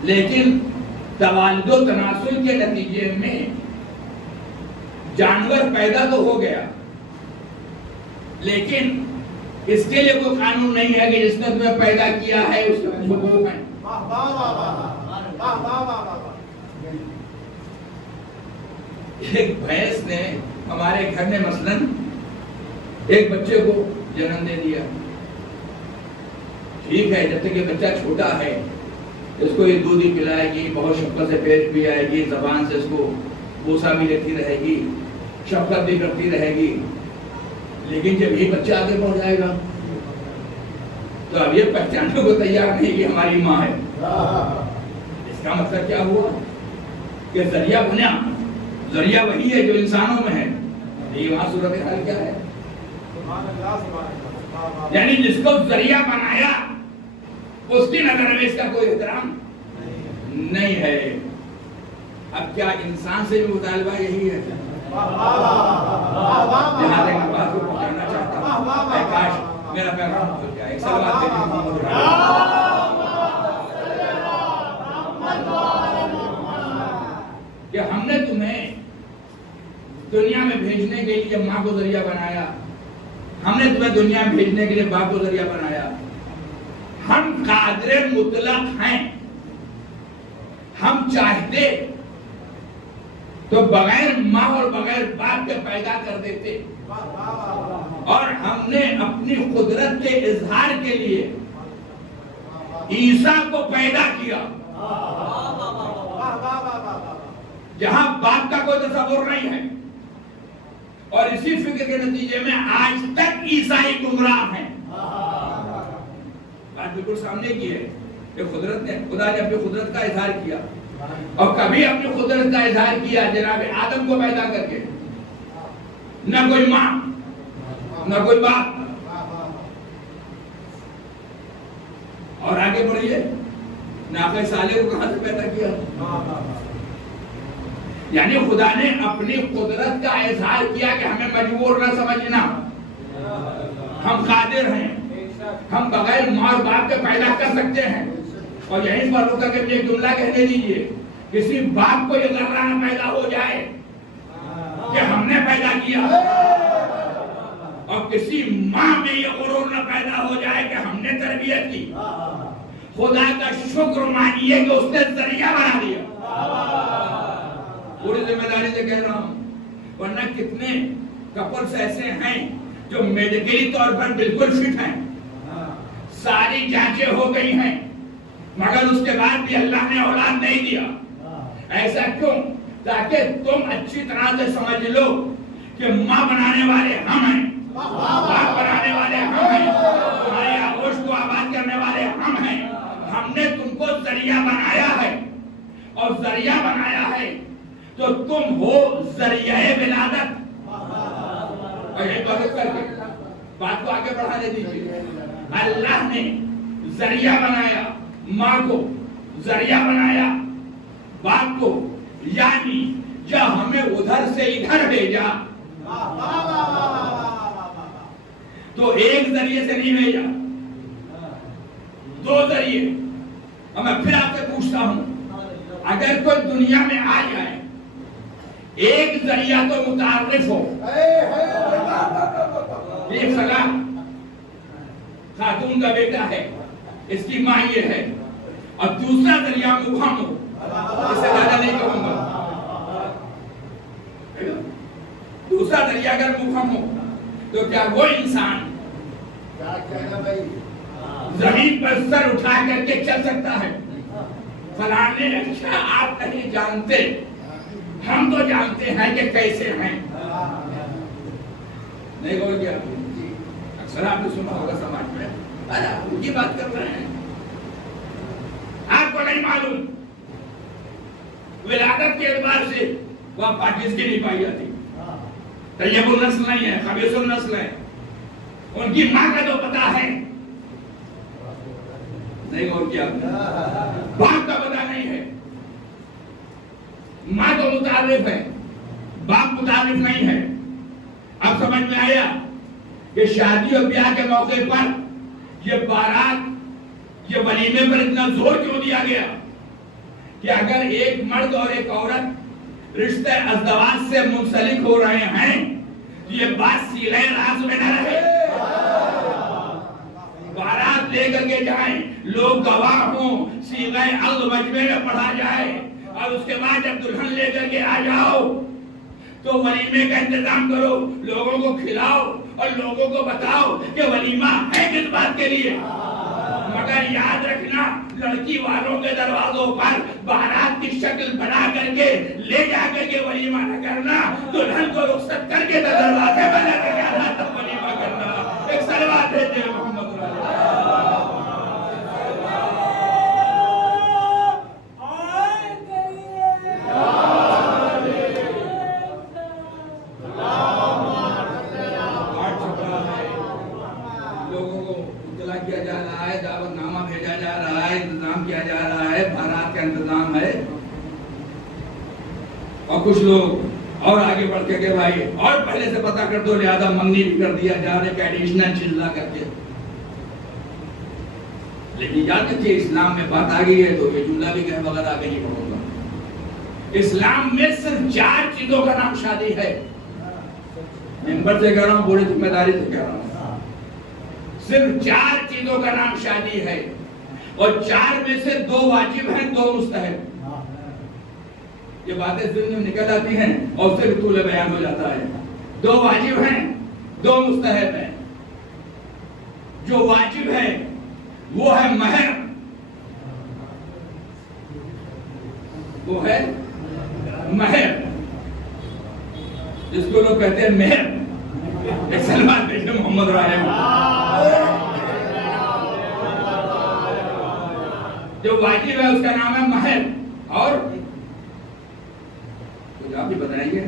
لیکن توالد و تناسل کے نتیجے میں جانور پیدا تو ہو گیا، لیکن اس کے لیے کوئی قانون نہیں ہے کہ جس نے تمہیں پیدا کیا ہے اس کے حقوق ہیں۔ ایک بھینس نے ہمارے گھر میں مثلاً ایک بچے کو جنم دے دیا. ٹھیک ہے، جب تک یہ بچہ چھوٹا ہے اس کو یہ دودھ ہی پلائے گی، بہت شفقت سے پیٹ بھی آئے گی، زبان سے اس کو بوسا بھی لیتی رہے گی، شفقت بھی کرتی رہے گی. لیکن جب یہ بچہ آگے بڑھ جائے گا تو اب یہ پہچاننے کو تیار نہیں کہ ہماری ماں ہے. اس کا مطلب کیا ہوا کہ ذریعہ بنا، ذریعہ وہی ہے جو انسانوں میں ہے. یہ وہاں صورتحال کیا ہے؟ یعنی جس کو ذریعہ بنایا اس کی نظر میں اس کا کوئی احترام نہیں ہے. اب کیا انسان سے بھی مطالبہ یہی ہے؟ جہاں تک میں بات کو پہنچانا چاہتا ہوں، اے کاش میرا پیغام ہو جائے. ایک سلوات کے کہ ہم نے تمہیں دنیا میں بھیجنے کے لیے ماں کو ذریعہ بنایا، ہم نے تمہیں دنیا میں بھیجنے کے لیے باپ کو ذریعہ بنایا. ہم قادر مطلق ہیں، ہم چاہتے تو بغیر ماں اور بغیر باپ کے پیدا کر دیتے، اور ہم نے اپنی قدرت کے اظہار کے لیے عیسیٰ کو پیدا کیا جہاں باپ کا کوئی تصور نہیں ہے. اور اسی فکر کے نتیجے میں آج تک عیسائی گمراہ ہیں. بات بالکل سامنے کی ہے کہ خدا نے اپنی قدرت کا اظہار کیا، اور کبھی اپنی قدرت کا اظہار کیا جناب آدم کو پیدا کر کے. نہ کوئی ماں نہ کوئی باپ. اور آگے بڑھیے، ناقہ صالح کو کہاں سے پیدا کیا؟ یعنی خدا نے اپنی قدرت کا اظہار کیا کہ ہمیں مجبور نہ سمجھنا، ہم قادر ہیں، ہم بغیر ماں اور باپ کے پیدا کر سکتے ہیں. اور یہیں پر رک کر کے ایک جملہ کہنے دیجیے، کسی باپ کو یہ ذرہ نہ پیدا ہو جائے کہ ہم نے پیدا کیا، اور کسی ماں میں یہ غرور نہ پیدا ہو جائے کہ ہم نے تربیت کی. خدا کا شکر مانیے کہ اس نے ذریعہ بنا دیا. پوری ذمہ داری سے کہہ رہا ہوں، ورنہ کتنے کپلز ایسے ہیں جو میڈیکلی طور پر بالکل فٹ ہیں، ساری جانچیں ہو گئی ہیں، مگر اس کے بعد بھی اللہ نے اولاد نہیں دیا. ایسا کیوں؟ تاکہ تم اچھی طرح سے سمجھ لو کہ ماں بنانے والے ہم ہیں، باپ بنانے والے ہم ہیں، تمہاری آغوش کو آباد کرنے والے ہم ہیں. ہم نے تم کو ذریعہ بنایا ہے، اور ذریعہ بنایا ہے تو تم ہو ذریعہ ولادت. اور یہ بات کر کے بات کو آگے بڑھانے دیجیے. اللہ نے ذریعہ بنایا، ماں کو ذریعہ بنایا، باپ کو، یعنی جب ہمیں ادھر سے ادھر بھیجا تو ایک ذریعے سے نہیں بھیجا، دو ذریعے. اور میں پھر آپ سے پوچھتا ہوں، اگر کوئی دنیا میں آ جائے، ایک ذریعہ تو متعارف ہو، ایک سگا خاتون کا بیٹا ہے، اس کی ماں یہ ہے، اور دوسرا ذریعہ مبہم ہو، اس سے زیادہ نہیں کہوں گا. دوسرا ذریعہ اگر مبہم ہو تو کیا وہ انسان زمین پر سر اٹھا کر کے چل سکتا ہے؟ فلانے اچھا آپ نہیں جانتے، ہم تو جانتے ہیں کہ کیسے ہیں. نہیں بول گیا اکثر آپ نے سنا ہوگا سماج میں، آپ ان کی بات کر رہے ہیں، آپ کو نہیں معلوم ولادت کے اعتبار سے وہ پاکستانی نہیں پائی جاتی، طیب النسل نہیں ہے، خبیث النسل ہے. ان کی ماں کا تو پتا ہے، نہیں اور کیا باپ کا پتا نہیں ہے. ماں تو متعارف ہے، باپ متعارف نہیں ہے. اب سمجھ میں آیا کہ شادی اور بیاہ کے موقع پر یہ بارات، یہ ولیمے پر اتنا زور کیوں دیا گیا کہ اگر ایک مرد اور ایک عورت رشتہ ازدواج سے منسلک ہو رہے ہیں تو یہ بات سیلہ راز میں نہ رہے. بارات لے کر کے جائیں، لوگ گواہ ہوں، صیغہ عقد مجمع میں پڑھا جائے، اور اس کے بعد جب دلہن لے کر کے آ جاؤ تو ولیمے کا انتظام کرو، لوگوں کو کھلاؤ اور لوگوں کو بتاؤ کہ ولیمہ ہے کس بات کے لیے۔ مگر یاد رکھنا، لڑکی والوں کے دروازوں پر بارات کی شکل بنا کر کے لے جا کر کے ولیمہ نہ کرنا، دلہن کو رخصت کر کے دروازے پر لے کر آنا تب ولیمہ کرنا۔ ایک صلوات بھیجیں محمد کیا جا رہا ہے، دعوت نامہ بھیجا جا رہا ہے، انتظام کیا جا رہا ہے، بارات کا انتظام ہے، اور کچھ لوگ اور آگے بڑھ کے کہ بھائی اور پہلے سے پتہ کر دو، لہذا منگنی بھی کر دیا جا رہا ہے، ایڈیشنل چیز لا کر کے۔ لیکن یاد رکھیے اسلام میں بات آ گئی ہے تو یہ جملہ بھی کہے بغیر آگے نہیں بڑھوں گا۔ اسلام میں صرف 4 چیزوں کا نام شادی ہے۔ ممبر سے کہہ رہا ہوں، بڑی ذمہ داری سے کہہ رہا ہوں، صرف 4 چیزوں کا نام شادی ہے، اور 4 میں سے 2 واجب ہیں، 2 مستحب۔ یہ باتیں ذہن میں نکل آتی ہیں اور اس سے بھی طول بیان ہو جاتا ہے۔ 2 واجب ہیں، 2 مستحب ہیں۔ جو واجب ہے وہ ہے مہر، وہ ہے مہر، جس کو لوگ کہتے ہیں مہر۔ ایک سلمان بیٹے محمد رائے جو واجب ہے اس کا نام ہے مہر، اور کچھ آپ بھی بتائیے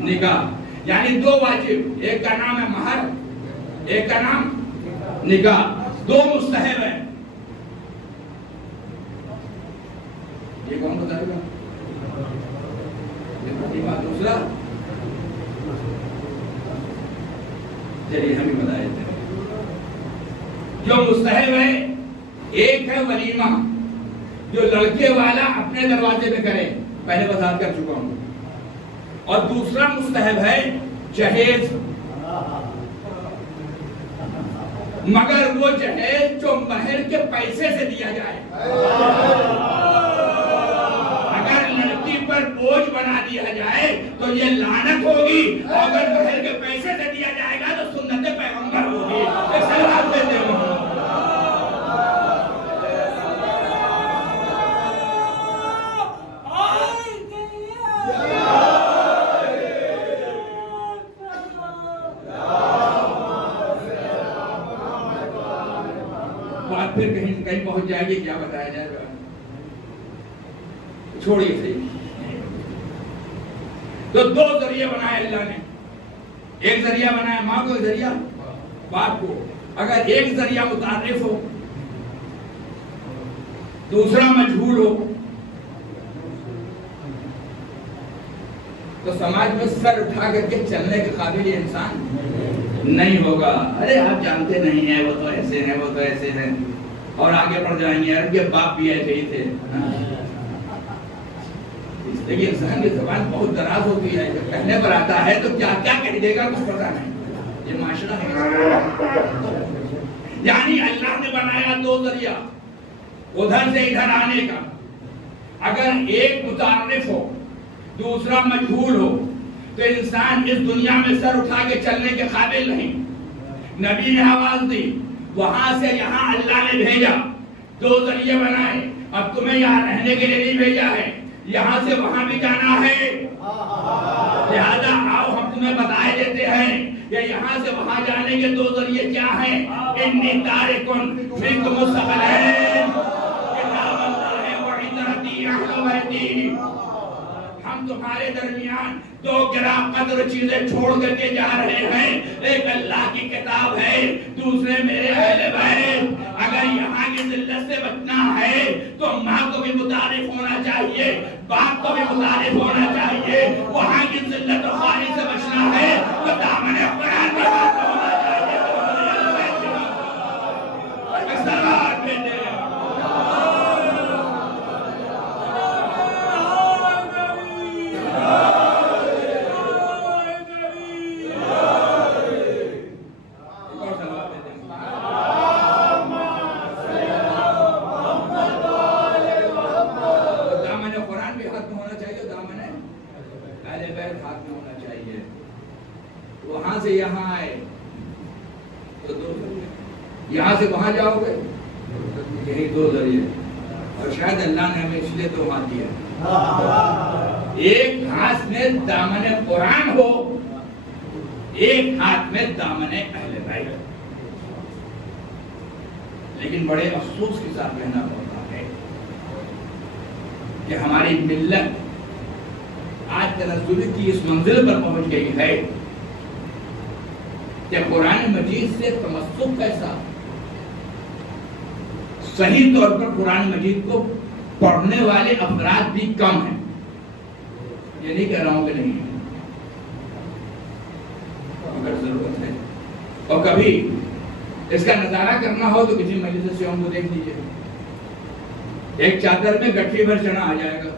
نکاح۔ یعنی 2 واجب، ایک کا نام ہے مہر، ایک کا نام نکاح، 2 مستحب ہیں۔ یہ کون بتائے گا؟ دوسرا چلیے ہم ہی بتائے تھے۔ جو مستحب ہے، ایک ہے ولیمہ جو لڑکے والا اپنے دروازے پہ کرے، پہلے وضاحت کر چکا ہوں، اور دوسرا مستحب ہے جہیز، مگر وہ جہیز جو مہر کے پیسے سے دیا جائے۔ اگر لڑکی پر بوجھ بنا دیا جائے تو یہ لعنت ہوگی، اور اگر مہر کے پیسے سے دیا جائے گا تو سنت پیغمبر ہوگی۔ ایک سلام دیتے ہوں۔ بات پھر کہیں پہنچ جائے گی، کیا بتایا جائے گا، چھوڑیے صحیح۔ تو 2 ذریعے بنائے اللہ نے، ایک ذریعہ بنایا ماں کو، ایک ذریعہ باپ کو۔ اگر ایک ذریعہ متعارف ہو، دوسرا مجہول ہو، تو سماج میں سر اٹھا کر کے چلنے کے قابل انسان نہیں ہوگا۔ ارے آپ جانتے نہیں ہیں، وہ تو ایسے ہیں، وہ تو ایسے ہیں، اور آگے بڑھ جائیں گے، ان کے باپ بھی ایسے ہی تھے۔ لیکن انسان کی زبان بہت دراز ہوتی ہے، جب کہنے پر آتا ہے تو کیا کیا کہہ دے گا کچھ پتا نہیں۔ یہ معاشرہ ہے، یعنی اللہ نے بنایا 2 ذریعہ ادھر سے ادھر آنے کا۔ اگر ایک متعارف ہو، دوسرا مجہول ہو، تو انسان اس دنیا میں سر اٹھا کے چلنے کے قابل نہیں۔ نبی نے آواز دی، وہاں سے یہاں اللہ نے بھیجا، 2 ذریعے بنائے، اب تمہیں یہاں رہنے کے لیے نہیں بھیجا ہے، یہاں سے وہاں بھی جانا ہے، لہذا آؤ ہم تمہیں بتائے دیتے ہیں کہ یہاں سے وہاں جانے کے 2 ذریعے کیا ہیں۔ انی تارکن فیکم الثقلین، کتاب اللہ و عترتی اہل بیتی، ہم تمہارے درمیان 2 گرام قدر چیزیں چھوڑ کر کے جا رہے ہیں، ایک اللہ کی کتاب ہے، دوسرے میرے اہل بیت۔ اگر یہاں کی ذلت سے بچنا ہے تو ماں کو بھی متعارف ہونا چاہیے، باپ کو بھی متعارف ہونا چاہیے۔ وہاں کی ذلت و خواری سے بچنا ہے تو دامن قرآن پر ہاتھ ہونا چاہیے۔ اکثرات میں دے اہل بیت ہاتھ میں ہونا چاہیے. وہاں سے یہاں آئے تو 2 ذریعے, یہاں سے وہاں جاؤ گے یہی 2 ذریعے. اور شاید اللہ نے ہمیں اس لیے 2 ہاتھ دیا, ایک ہاتھ میں دامن قرآن ہو, ایک ہاتھ میں دامن اہل بیت. لیکن بڑے افسوس کے ساتھ کہنا پڑتا ہے کہ ہماری ملت آج تنزلی کی اس منزل پر پہنچ گئی ہے کہ قرآن مجید سے تمسک کیسا. صحیح طور پر قرآن مجید کو پڑھنے والے افراد بھی کم ہیں, یہ نہیں کہہ رہا ہوں کہ نہیں ہے, اگر ضرورت ہے. اور کبھی اس کا نظارہ کرنا ہو تو کسی مجلس سے ہم کو دیکھ لیجیے, ایک چادر میں گٹھی بھر چنا آ جائے گا.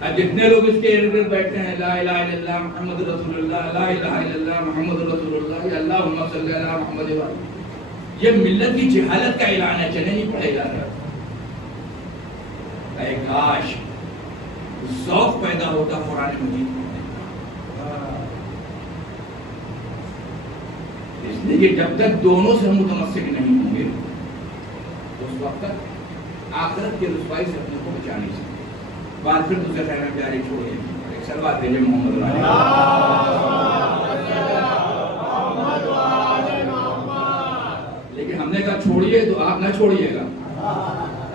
اب جتنے لوگ اس کے ارد گرد بیٹھے ہیں لا الہ الا اللہ محمد رسول اللہ, لا الہ الا اللہ محمد رسول اللہ, یا اللہم صلی علی محمد, یہ ملت کی جہالت کا اعلان ہے, چلے نہیں پڑھے جا رہا. اے کاش ذوق پیدا ہوتا قرآن مجید پڑھنے کا. اس لیے جب تک دونوں سے ہم متمسک نہیں ہوں گے اس وقت تک آخرت کی رسوائی سے اپنے کو بچا نہیں سکتے. بات پھر دوسرے خیر میں پیاری چھوڑیے, ایک سلوات بھیجے محمد لیکن ہم نے کہا چھوڑیے تو آپ نہ چھوڑیے گا.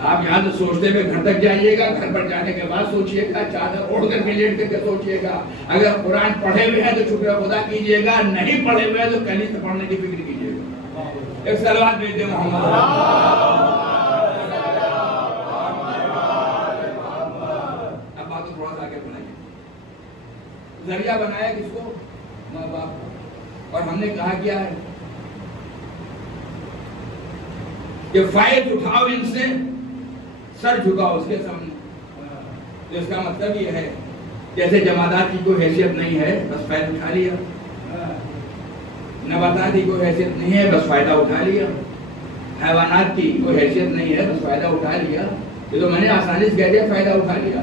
آپ یہاں سے سوچتے ہوئے گھر تک جائیے گا, گھر پر جانے کے بعد سوچیے گا, چادر اوڑھ کر کے لیٹ کر کے سوچیے گا. اگر قرآن پڑھے ہوئے ہیں تو شکر خدا کیجیے گا, نہیں پڑھے ہوئے ہیں تو کہیں سے پڑھنے کی فکر کیجیے گا. ایک سلوات بھیجے محمد. ذریعہ بنایا کس کو؟ ماں باپ کو. اور ہم نے کہا کیا ہے کہ فائد اٹھاؤ ان سے, سر جھکاؤ اس کے سامنے. تو اس کا مطلب یہ ہے جیسے جمادات کی کوئی حیثیت نہیں ہے بس فائدہ اٹھا لیا, نباتات کی کوئی حیثیت نہیں ہے بس فائدہ اٹھا لیا, حیوانات کی کوئی حیثیت نہیں ہے بس فائدہ اٹھا لیا. یہ تو میں نے آسانی سے کہہ دیا فائدہ اٹھا لیا,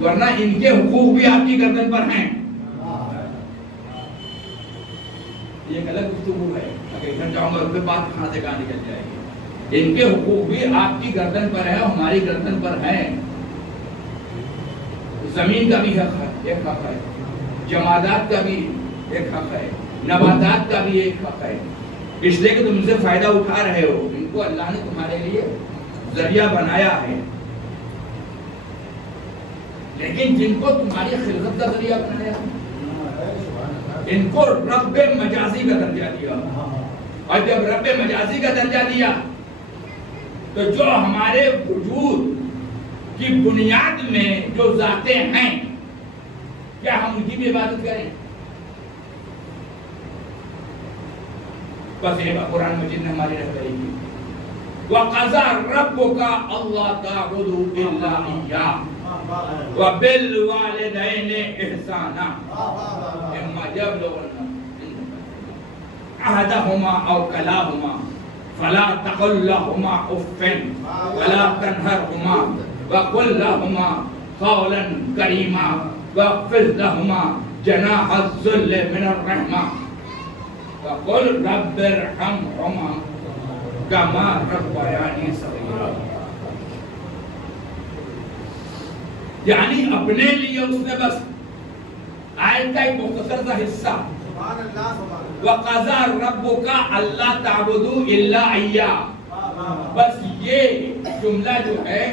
ورنہ ان کے حقوق بھی آپ کی گردن پر ہیں. یہ ایک الگ گفتگو ہے, اگر ادھر جاؤں گا اس پہ بات کہاں سے کہاں نکل جائے گی. ان کے حقوق بھی آپ کی گردن پر ہے, ہماری گردن پر ہے. زمین کا بھی حق ہے, ایک حق ہے, جمادات کا بھی ایک حق ہے, نباتات کا بھی ایک حق ہے. اس لیے کہ تم ان سے فائدہ اٹھا رہے ہو, ان کو اللہ نے تمہارے لیے ذریعہ بنایا ہے. لیکن جن کو تمہاری خلقت کا ذریعہ بنایا ان کو رب مجازی کا درجہ دیا. اور جب رب مجازی کا درجہ دیا تو جو ہمارے وجود کی بنیاد میں جو ذاتیں ہیں کیا ہم ان کی بھی عبادت کریں؟ بس یہ قرآن مجید نے ہماری رہبری کی. وَقَضَى رَبُّكَ أَلَّا تَعْبُدُوا إِلَّا إِيَّاهُ وَبِالْوَالِدَيْنِ إِحْسَانًا إِمَّا يَبْلُغَنَّ أَحَدَهُمَا أَوْ كِلَاهُمَا فَلَا تَقُل لَّهُمَا أُفٍّ وَلَا تَنْهَرْهُمَا وَقُل لَّهُمَا قَوْلًا كَرِيمًا وَاخْفِضْ لَهُمَا جَنَاحَ الذُّلِّ مِنَ الرَّحْمَةِ وَقُل رَّبِّ ارْحَمْهُمَا كَمَا رَبَّيَانِي صَغِيرًا. یعنی اپنے لیے اس نے بس آیت کا ایک مختصر سا حصہ وَقَضَى رَبُّكَ أَلَّا تَعْبُدُوا إِلَّا إِيَّاهُ, بس یہ جملہ جو ہے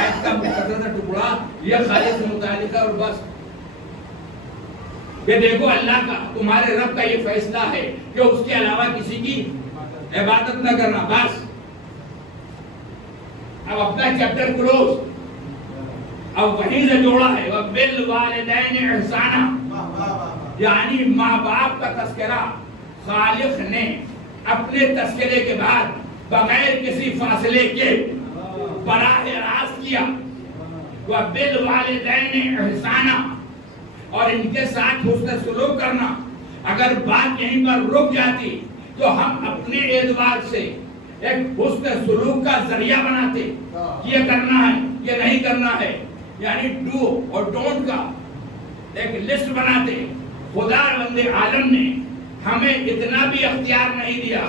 آیت کا مختصر سا ٹکڑا یہ خالق سے متعلق ہے. اور بس یہ دیکھو اللہ کا تمہارے رب کا یہ فیصلہ ہے کہ اس کے علاوہ کسی کی عبادت نہ کرنا. بس اب اپنا چیپٹر کلوز, اب وہیں سے جوڑا ہے وَبِالْوَالِدَيْنِ إِحْسَانًا, یعنی ماں باپ کا تذکرہ خالق نے اپنے تذکرے کے بعد بغیر کسی فاصلے کے براہ راست کیا. وَبِالْوَالِدَيْنِ إِحْسَانًا, اور ان کے ساتھ حسن سلوک کرنا. اگر بات یہیں پر رک جاتی تو ہم اپنے اعتبار سے ایک حسن سلوک کا ذریعہ بناتے, یہ کرنا ہے یہ نہیں کرنا ہے, یعنی ڈو اور ڈونٹ کا ایک لسٹ بناتے. خدا بند عالم نے ہمیں اتنا بھی اختیار نہیں دیا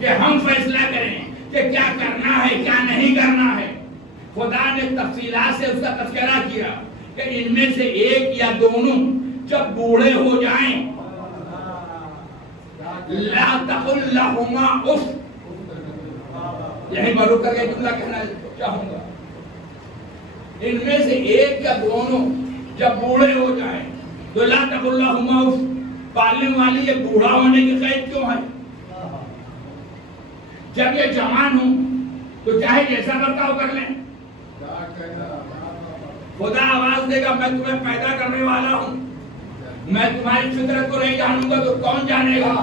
کہ ہم فیصلہ کریں کہ کیا کرنا ہے کیا نہیں کرنا ہے. خدا نے تفصیلات سے اس کا تذکرہ کیا کہ ان میں سے ایک یا دونوں جب بوڑھے ہو جائیں لا تقل لهما اف. یہی معلوم کر کے جملہ کہنا چاہوں گا. ان میں سے ایک یا دونوں جب بوڑھے ہو جائیں تو لا تقل لهما اف. پالنے والی یہ بوڑھا ہونے کی قید کیوں ہے؟ جب یہ جوان ہوں تو چاہے جیسا برتاؤ کر لیں. خدا آواز دے گا میں تمہیں پیدا کرنے والا ہوں, میں تمہاری فطرت کو نہیں جانوں گا تو کون جانے گا.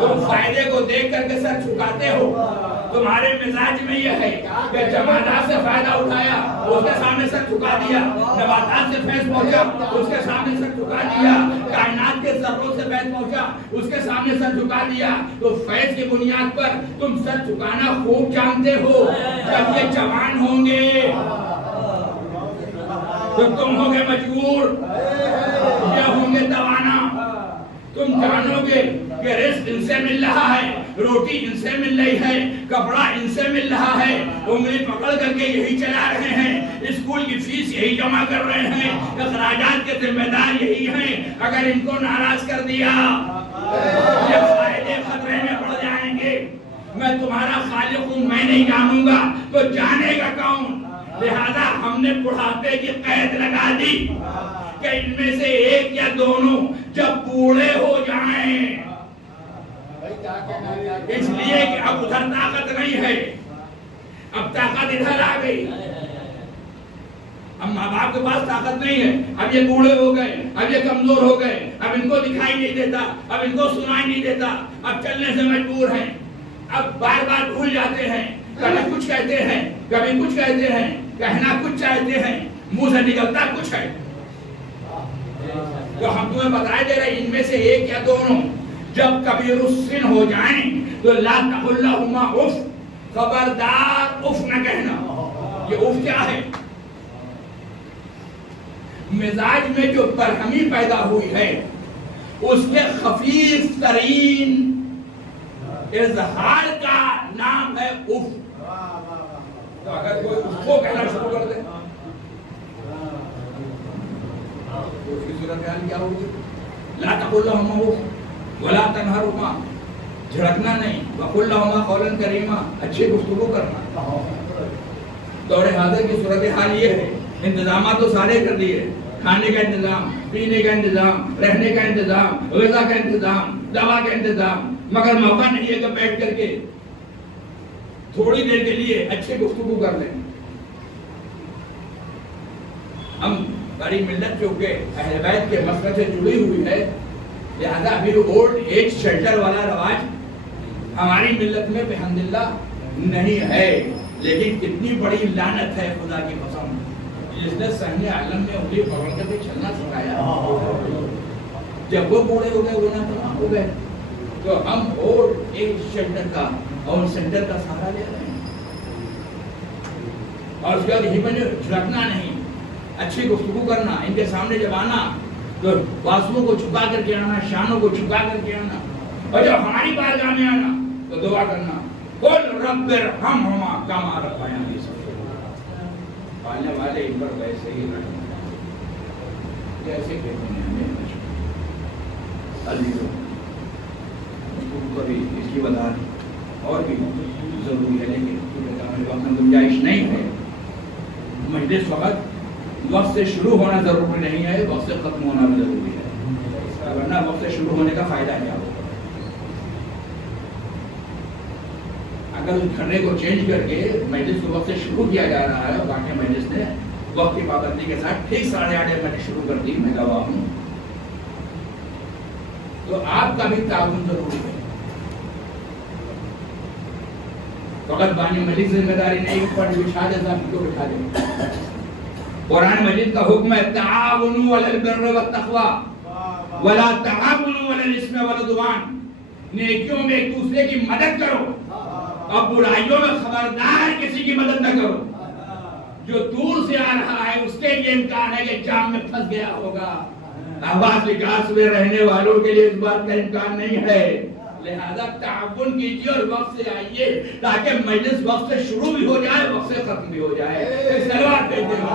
تم فائدے کو دیکھ کر کے سر جھکاتے ہو. تمہارے مزاج میں یہ ہے کہ جمادات سے فائدہ اٹھایا اس کے سامنے سر جھکا دیا, نباتات سے فیض پہنچا اس کے سامنے سر جھکا دیا, کائنات کے ذروں سے فیض پہنچا اس کے سامنے سر جھکا دیا. تو فیض کی بنیاد پر تم سر جھکانا خوب جانتے ہو. جب یہ جوان ہوں گے تو تم ہوگے مجبور, یہ ہوں گے توانا. تم جانو گے کہ رزق ان سے مل رہا ہے, روٹی ان سے مل رہی ہے, کپڑا ان سے مل رہا ہے, انگلی پکڑ کر کے یہی چلا رہے ہیں, اسکول کی فیس یہی جمع کر رہے ہیں, اخراجات کے ذمہ دار یہی ہیں. اگر ان کو ناراض کر دیا یہ فائدے خطرے میں پڑ جائیں گے. میں تمہارا خالق ہوں, میں نہیں جانوں گا تو جانے گا کون. لہذا ہم نے بڑھاپے کی قید لگا دی کہ ان میں سے ایک یا دونوں جب بوڑھے ہو جائیں, اس لیے کہ اب ادھر طاقت نہیں ہے, اب طاقت ادھر آ گئی. اب ماں باپ کے پاس طاقت نہیں ہے, اب یہ بوڑھے ہو گئے, اب یہ کمزور ہو گئے, اب ان کو دکھائی نہیں دیتا, اب ان کو سنائی نہیں دیتا, اب چلنے سے مجبور ہیں, اب بار بار بھول جاتے ہیں, کبھی کچھ کہتے ہیں کبھی کچھ کہتے ہیں, کہنا کچھ چاہتے ہیں منہ سے نکلتا کچھ ہے. تو ہم تمہیں بتائے دے رہے ان میں سے ایک یا دونوں جب کبیر السن ہو جائیں تو لا تقل لهما اف. خبردار اف نہ کہنا. یہ اف کیا ہے؟ مزاج میں جو برہمی پیدا ہوئی ہے اس کے خفیف ترین اظہار کا نام ہے اف. تو اگر کوئی اس کو کہنا شروع کر دے تو اس کی صورتحال کیا ہوگی؟ لا تقل لهما اف ولا تنهرهما. جھڑکنا نہیں, وقل لهما قولا کریما, اچھی گفتگو کرنا. دور حاضر کی صورتحال یہ ہے, انتظامات تو سارے کر دیے, کھانے کا انتظام, پینے کا انتظام, رہنے کا انتظام, غذا کا انتظام, دوا کا انتظام, مگر موقع نہیں ہے کہ بیٹھ کر کے تھوڑی دیر کے لیے اچھی گفتگو کر لیں. ہم بڑی ملت چونکہ اہل بیت کے مسئلے سے جڑی ہوئی ہے, لہذا ابھی اولڈ ایج شیلٹر والا رواج ہماری ملت میں بحمدللہ نہیں ہے. لیکن کتنی بڑی لعنت ہے خدا کی قسم, جس نے سہنے عالم میں انگلی پکڑ کر کے چلنا سکھایا, جب وہ بوڑھے ہو گئے وہ نہ تمام ہو گئے. تو ہم اولڈ ایج شیلٹر کا اور سینٹر کا سہارا لے رہے ہیں. اور اس کے بعد یہی بنے جھڑکنا نہیں, اچھی گفتگو کرنا, ان کے سامنے جب آنا تو بازوؤں کو چھپا کر کے آنا, شانوں کو چھپا کر کے آنا, اور جب ہماری بارگاہ میں آنا تو دعا کرنا قل رب ارحمہما کما ربیانی صغیرا. پالنے والے ان پر ویسے ہی رحم جیسے کہتے ہیں ہمیں. عزیزوں کبھی اس کی وضاحت اور بھی ضروری ہے, لیکن ہمارے وقت میں گنجائش نہیں ہے. مجلس وقت سے شروع ہونا ضروری نہیں ہے, وقت سے ختم ہونا بھی ضروری ہے, ورنہ وقت سے شروع ہونے کا فائدہ کیا ہوگا. اگر اس گھرنے کو چینج کر کے مجلس کو وقت سے شروع کیا جا رہا ہے, اور باقی مجلس نے وقت کی پابندی کے ساتھ ٹھیک 8:30 بجے شروع کر دی, میں گواہ ہوں, تو آپ کا بھی تعاون ضروری ہے. فقط بانی مجلس ذمہ داری نہیں پر بچھا دے صاحب کو بٹھا دے. قرآن مجید کا حکم ہے تعاونوا علی البر والتقوی ولا تعاونوا علی الاثم والعدوان. نیکیوں میں ایک دوسرے کی مدد کرو اور برائیوں میں خبردار کسی کی مدد نہ کرو. جو دور سے آ رہا ہے اس کے یہ امکان ہے کہ جام میں پھنس گیا ہوگا, آواز وکاس میں رہنے والوں کے لیے اس بات کا امکان نہیں ہے، لہذا تعاون کیجیے اور وقت سے آئیے تاکہ مجلس وقت سے شروع بھی ہو جائے، وقت سے ختم بھی ہو جائے۔ سلوات بھیجتے ہیں۔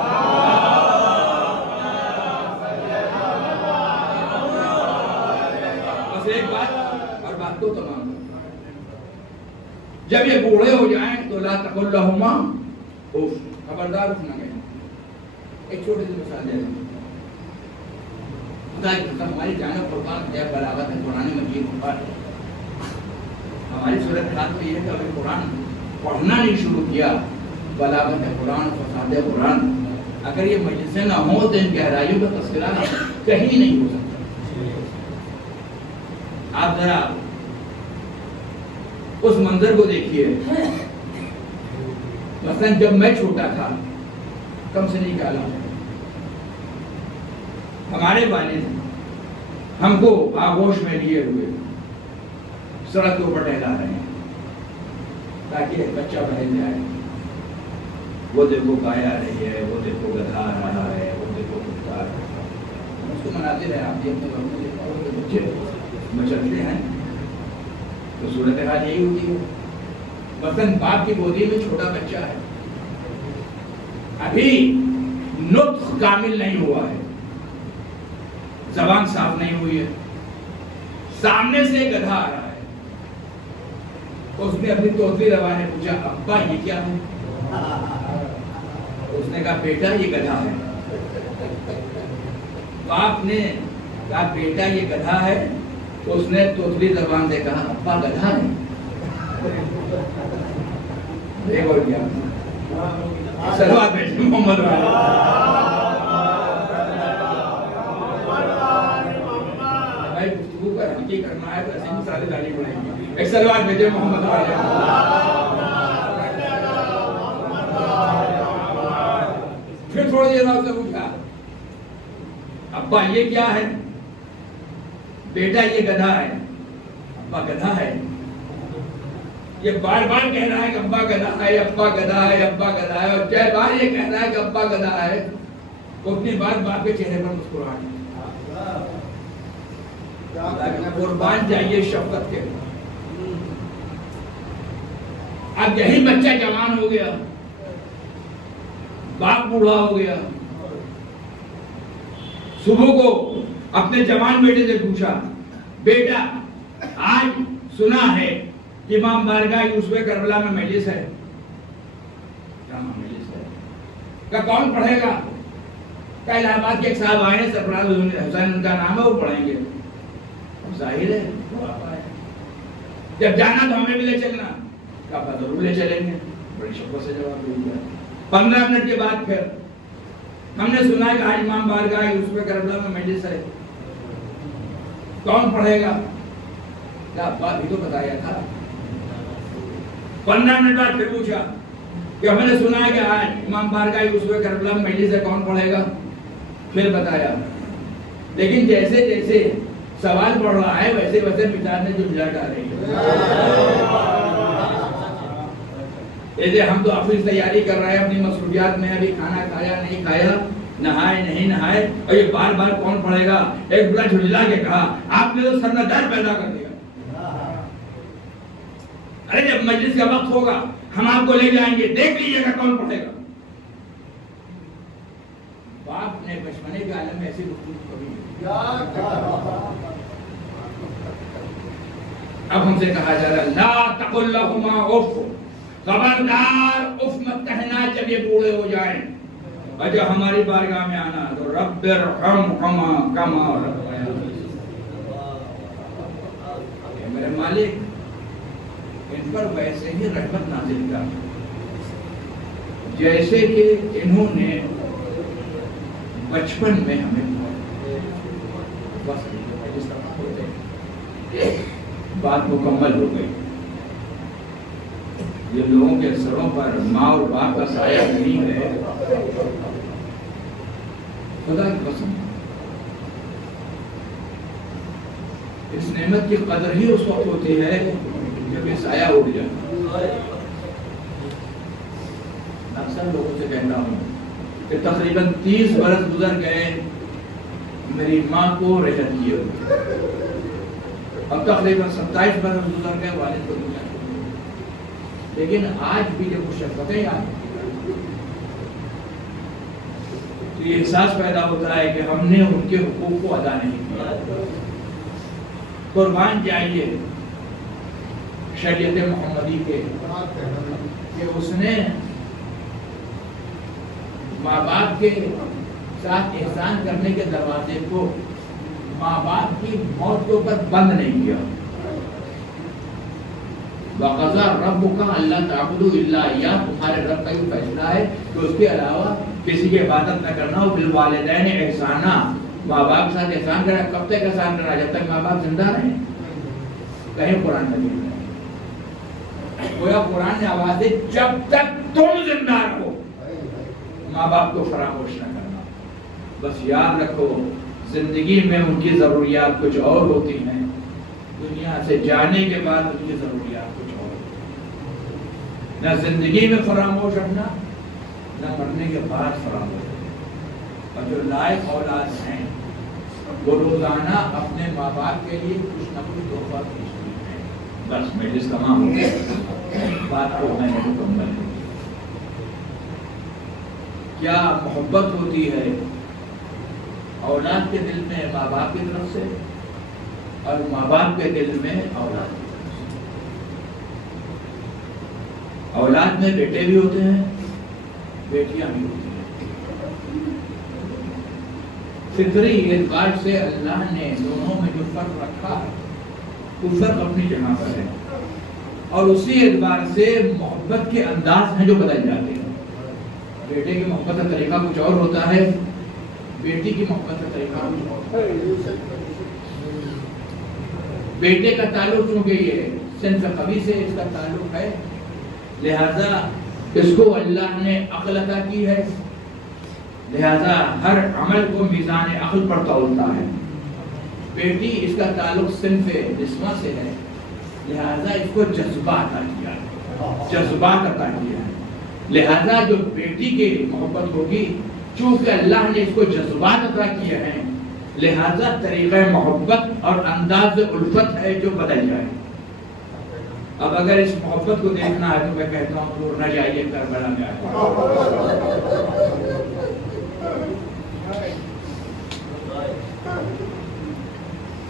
بس ایک بات اور بات تو تمام، جب یہ بوڑھے ہو جائیں تو لا تقل لہما اف، خبردار اٹھنا گئے۔ ایک چھوٹی سی مثال دے دیں، خدا کی قسم ہماری جانب قربان ہے، بلاغت ہے قرآن مجید پر۔ ہماری صورت حال تو یہ ہے کہ ابھی قرآن پڑھنا نہیں شروع کیا، بلاغت قرآن، فصاحت قرآن، اگر یہ مجلسیں نہ ہوں تو ان گہرائیوں کا تذکرہ کہیں نہیں ہو سکتا۔ آپ ذرا اس منظر کو دیکھیے، مثلا جب میں چھوٹا تھا، کم سے نہیں کہا، ہمارے والد ہم کو آغوش میں لیے ہوئے سڑک کے اوپر ٹہلا رہے ہیں تاکہ بچہ بہل جائے، وہ دیکھو گائے آ رہی ہے، وہ دیکھو گدھا آ رہا ہے، وہ دیکھو کتا آ رہا ہے، اس کو مناتے رہے۔ آپ بھی اپنے گھر میں دیکھا ہوگا کہ بچے مچلتے ہیں تو صورتحال یہی ہوتی ہے۔ مثلاً باپ کی گودی میں چھوٹا بچہ ہے، ابھی نطق کامل نہیں ہوا ہے، زبان صاف نہیں ہوئی ہے، سامنے سے گدھا آ رہا ہے، اس نے اپنی توتلی زبان نے پوچھا ابا یہ کیا ہے؟ اس نے کہا بیٹا یہ گدھا ہے۔ باپ نے کہا بیٹا یہ گدھا ہے، اس نے توتلی زبان سے کہا ابا گدھا ہے۔ ایک اور کیا سلوات بھیجیں محمد بھائی، گفتگو پر حقیقت کرنا ہے تو ایسی مثالیں ڈالی پڑیں گی۔ ایک سلوات بھیجیں محمد پھر تھوڑی دیر بعد سے پوچھا ابا یہ کیا ہے؟ بیٹا یہ گدھا ہے۔ ابا گدھا ہے؟ یہ بار بار کہہ رہا ہے کہ ابا گدھا ہے، ابا گدھا ہے، ابا گدھا ہے، اور جے بار یہ کہہ رہا ہے کہ ابا گدھا ہے، اتنی بار باپ کے چہرے پر مسکراہٹ۔ قربان جائیے شفقت کے۔ اب یہی بچہ جوان ہو گیا، باپ بوڑھا ہو گیا، صبح کو اپنے جوان بیٹے سے پوچھا بیٹا آج سنا ہے امام بارگاہ یوسف کربلا میں مجلس ہے۔ کیا مجلس ہے؟ کہ کون پڑھے گا؟ کہ الہ آباد کے ایک صاحب آئے ہیں سرفراز حسین ان کا نام ہے، وہ پڑھیں گے۔ ظاہر ہے جب جانا تو ہمیں بھی لے چلنا، کہا ضرور لے چلیں گے۔ بڑی شفقت سے جواب دیا۔ 15 منٹ کے بعد پھر ہم نے سنا کہ آج امام بارگاہ یوسف کربلا میں مجلس ہے، کون پڑھے گا؟ کیا ابا بھی تو بتایا تھا۔ 15 منٹ بعد پھر پوچھا کہ ہم نے سنا ہے کہ آج امام بارگاہ یوسف کربلا میں مجلس ہے، کون پڑھے گا؟ پھر بتایا۔ لیکن جیسے جیسے سوال پڑھ رہا ہے ویسے ویسے مزاج نے جو مزاج آ رہی ہے۔ ہم تو آفس تیاری کر رہے ہیں اپنی مصروفیات میں، ابھی کھانا کھایا نہیں کھایا، نہائے نہیں نہائے، اور یہ بار بار کون پڑھے گا؟ ایک بڑا جھللا کے کہا آپ نے تو سرنادار پیدا کر دیا۔ ارے جب مجلس کا وقت ہوگا ہم آپ کو لے جائیں گے، دیکھ لیجیے گا کون پڑھے گا۔ باپ نے بچپنے کے عالم میں ایسی گفتگو کبھی اب ہم سے کہا جا رہا لا تقل لهما اف، خبردار اف مت کہنا جب یہ بوڑھے ہو جائیں، اور جب ہماری بارگاہ میں آنا تو رب ارحمهما كما ربياني، میرے مالک ان پر ویسے ہی رحمت نازل کر جیسے کہ انہوں نے بچپن میں ہمیں بس بات مکمل ہو گئی۔ یہ لوگوں کے سروں پر ماں اور باپ کا سایہ نہیں ہے، خدا کی قسم اس نعمت کی قدر ہی اس وقت ہوتی ہے جب یہ سایہ اٹھ جائے۔ اکثر لوگوں سے کہتا ہوں کہ تقریباً 30 برس گزر گئے میری ماں کو رحلت کیے ہوئے، اب تقریباً 27 برس گزر گئے والد کو دنیا چھوڑے، لیکن آج بھی جب وہ شفقتیں یاد تو یہ احساس پیدا ہوتا ہے کہ ہم نے ان کے حقوق کو ادا نہیں کیا۔ قربان جائیے شریعت محمدی کے کہ اس نے ماں باپ کے ساتھ احسان کرنے کے دروازے کو ماں باپ کی موت کے اوپر بند نہیں کیا۔ وَقَضَى رَبُّكَ أَلَّا تَعْبُدُوا إِلَّا إِيَّاهُ، تمہارے رب کا یہ فیصلہ ہے کہ اس کے علاوہ کسی کی عبادت نہ کرنا ہو۔ بالوالدین احسانا، ماں باپ کے ساتھ احسان کرنا۔ کب تک احسان کرنا؟ جب تک ماں باپ زندہ رہیں۔ کہیں قرآن مجید میں گویا قرآن نے آواز دی جب تک تم زندہ رہو ماں باپ کو فراموش نہ کرنا۔ بس یاد رکھو زندگی میں ان کی ضروریات کچھ اور ہوتی ہیں، دنیا سے جانے کے بعد ان کی ضروریات کچھ اور ہوتی ہیں۔ نہ زندگی میں فراموش رکھنا، نہ مرنے کے بعد فراموش رکھنا۔ اور جو لائق اولاد ہیں وہ روزانہ اپنے ماں باپ کے لیے کچھ نہ کچھ تحفہ بھیجتی ہیں۔ بس مجلس تمام ہو گیا، بات کو میں نے مکمل کی۔ کیا محبت ہوتی ہے اولاد کے دل میں ماں باپ کی طرف سے، اور ماں باپ کے دل میں اولاد کی طرف سے۔ اولاد میں بیٹے بھی ہوتے ہیں، بیٹیاں بھی ہوتی ہیں۔ فطری اعتبار سے اللہ نے دونوں میں جو فرق رکھا ہے وہ فرق اپنی جگہ پر ہے، اور اسی اعتبار سے محبت کے انداز ہیں جو بدل جاتے ہیں۔ بیٹے کی محبت کا طریقہ کچھ اور ہوتا ہے، بیٹی کی محبت کا طریقہ کچھ اور ہوتا ہے۔ بیٹے کا تعلق چونکہ یہ صنف قوی سے اس کا تعلق ہے، لہذا اس کو اللہ نے عقل عطا کی ہے، لہذا ہر عمل کو میزان عقل پر تولتا ہے۔ بیٹی اس کا تعلق صنف نسواں سے ہے، لہذا اس کو جذبات عطا کیا ہے، جذبات عطا کیا ہے۔ لہذا جو بیٹی کی محبت ہوگی، چونکہ اللہ نے اس کو جذبات عطا کیے ہیں، لہذا طریقہ محبت اور انداز الفت ہے جو بدل جائے۔ اب اگر اس محبت کو دیکھنا ہے تو میں کہتا ہوں دور نہ جائیے، کربلا میں آئے۔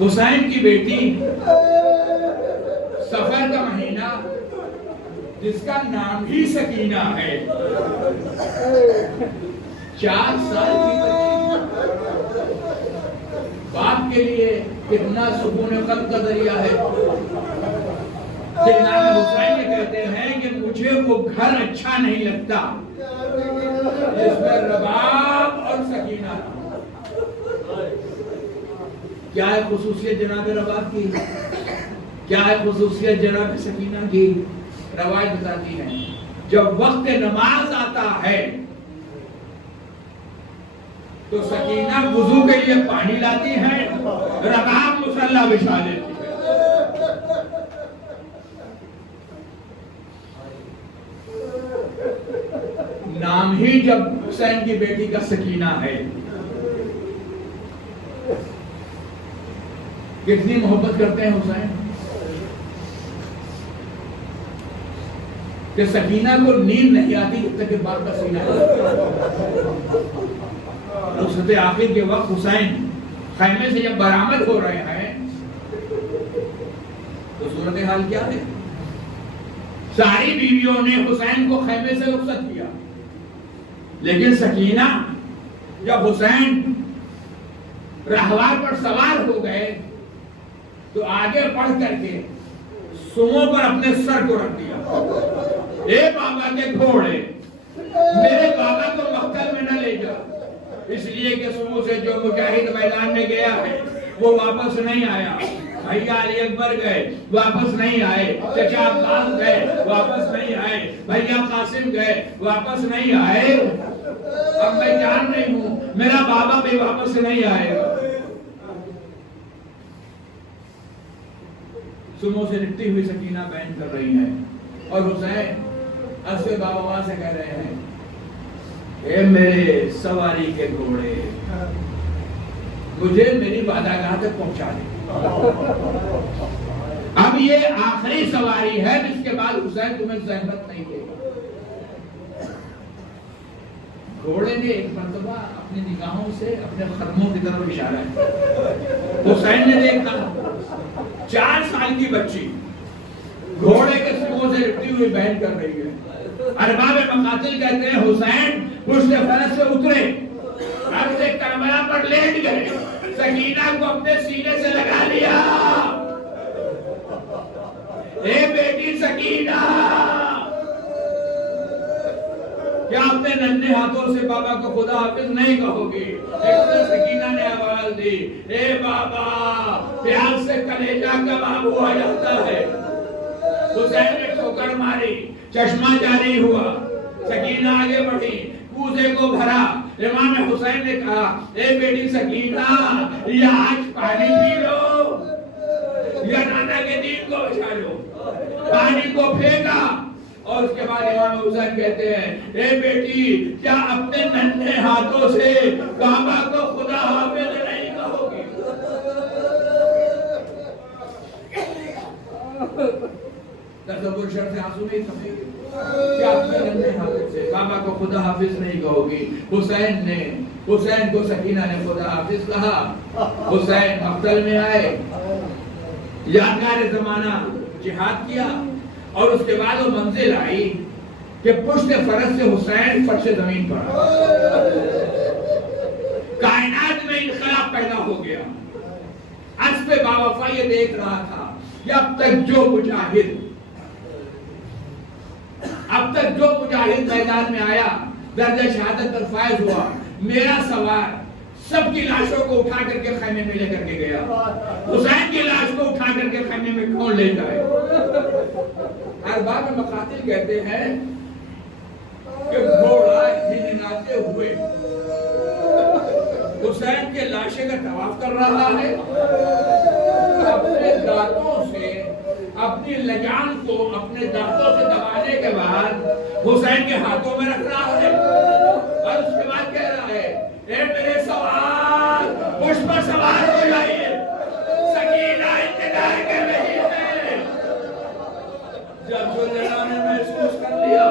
حسین کی بیٹی، سفر کا مہینہ جس کا نام ہی سکینہ ہے، 4 سال کی بچی، باپ کے لیے کتنا سکون قلب کا ذریعہ ہے۔ امام حسین یہ کہتے ہیں کہ مجھے وہ گھر اچھا نہیں لگتا جس میں رباب اور سکینہ تھا۔ کیا ہے خصوصیت جناب رباب کی؟ کیا ہے خصوصیت جناب سکینہ کی؟ روایت بتاتی ہے جب وقت نماز آتا ہے تو سکینہ وضو کے لیے پانی لاتی ہے، رباب مصلی بچھا دیتی ہے۔ نام ہی جب حسین کی بیٹی کا سکینہ ہے، کتنی محبت کرتے ہیں حسین کہ سکینہ کو نیند نہیں آتی جب تک کہ باپ کا سینہ رخصت آخر کے وقت حسین خیمے سے جب برآمد ہو رہے ہیں تو صورتحال کیا ہے؟ ساری بیویوں نے حسین کو خیمے سے رخصت کیا، لیکن سکینہ جب حسین رہوار پر سوار ہو گئے تو آگے بڑھ کر کے سموں پر اپنے سر کو رکھ دیا۔ اے بابا کے گھوڑے، میرے بابا کو مقتل میں نہ لے جا، اس لیے کہ سموں سے جو مجاہد میدان میں گیا ہے وہ واپس نہیں آیا۔ بھیا علی اکبر گئے، واپس نہیں آئے، چچا عباس گئے، واپس نہیں آئے، بھیا قاسم گئے، واپس نہیں آئے۔ اب میں جان رہی ہوں میرا بابا بھی واپس نہیں آئے گا۔ سموں سے لٹی ہوئی سکینہ بیان کر رہی ہیں، اور حسین اسوے بابا سے کہہ رہے ہیں اے میرے سواری کے گھوڑے، مجھے میری وعدہ تک پہنچا دے۔ اب یہ آخری سواری ہے جس کے بعد حسین تمہیں زحمت نہیں دے گا۔ گھوڑے نے ایک مرتبہ اپنی نگاہوں سے اپنے خرموں کی طرف اشارہ کیا۔ حسین نے دیکھا 4 سال کی بچی گھوڑے کے سنگوں سے لپٹی ہوئی بہن کر رہی ہے۔ ارباب مقاتل کہتے ہیں حسین پشت فرس سے اترے، عرض کربلا پر لیٹ گئے، سکینہ کو اپنے سینے سے لگا لیا۔ اے بیٹی سکینہ، کیا اپنے ننھے ہاتھوں سے بابا کو خدا حافظ نہیں کہو گی؟ سکینہ نے آواز دی، اے بابا، پیار سے کلیجہ کباب ہوا جاتا ہے۔ حسین نے ٹھوکر ماری، چشمہ جاری ہوا، سکینہ آگے بڑھی، کوزے کو بھرا۔ امام حسین نے کہا، اے بیٹی سکینہ، یا آج پانی پی لو یا نانا کے دین کو بچا لو۔ پانی کو پھینکا اور اس کے بعد امام حسین کہتے ہیں، اے بیٹی، کیا اپنے ننھے ہاتھوں سے کعبہ کو خدا حافظ نہیں کہو گی؟ تصور شر سے آنسو نہیں تھمے گے، کیا اپنے ننھے ہاتھوں سے کعبہ کو خدا حافظ نہیں کہو گی؟ حسین کو سکینہ نے خدا حافظ کہا۔ حسین مقتل میں آئے، یادگار زمانہ جہاد کیا، اور اس کے بعد وہ منزل آئی کہ پشت فرس سے حسین فرش زمین پر آیا۔ کائنات میں انقلاب پیدا ہو گیا۔ اسب باوفا یہ دیکھ رہا تھا کہ اب تک جو مجاہد میدان میں آیا، درجہ شہادت پر فائز ہوا، میرا سوار سب کی لاشوں کو اٹھا کر کے خیمے میں لے کر کے گیا۔ حسین کی لاش کو اٹھا کر کے خیمے میں کون لے جائے؟ ارباب مقاتل کہتے ہیں کہ گھوڑا ہنہناتے ہوئے حسین کے لاشے کا طواف کر رہا ہے، اپنے دانتوں سے اپنی لجان کو اپنے دانتوں سے دبانے کے بعد حسین کے ہاتھوں میں رکھ رہا ہے، اور اس کے بعد کہہ رہا ہے، اے میرے سوار، مجھ پر سوار ہو جائیے، سکینہ انتظار کر رہی ہے۔ جب ذوالجلال نے محسوس کر لیا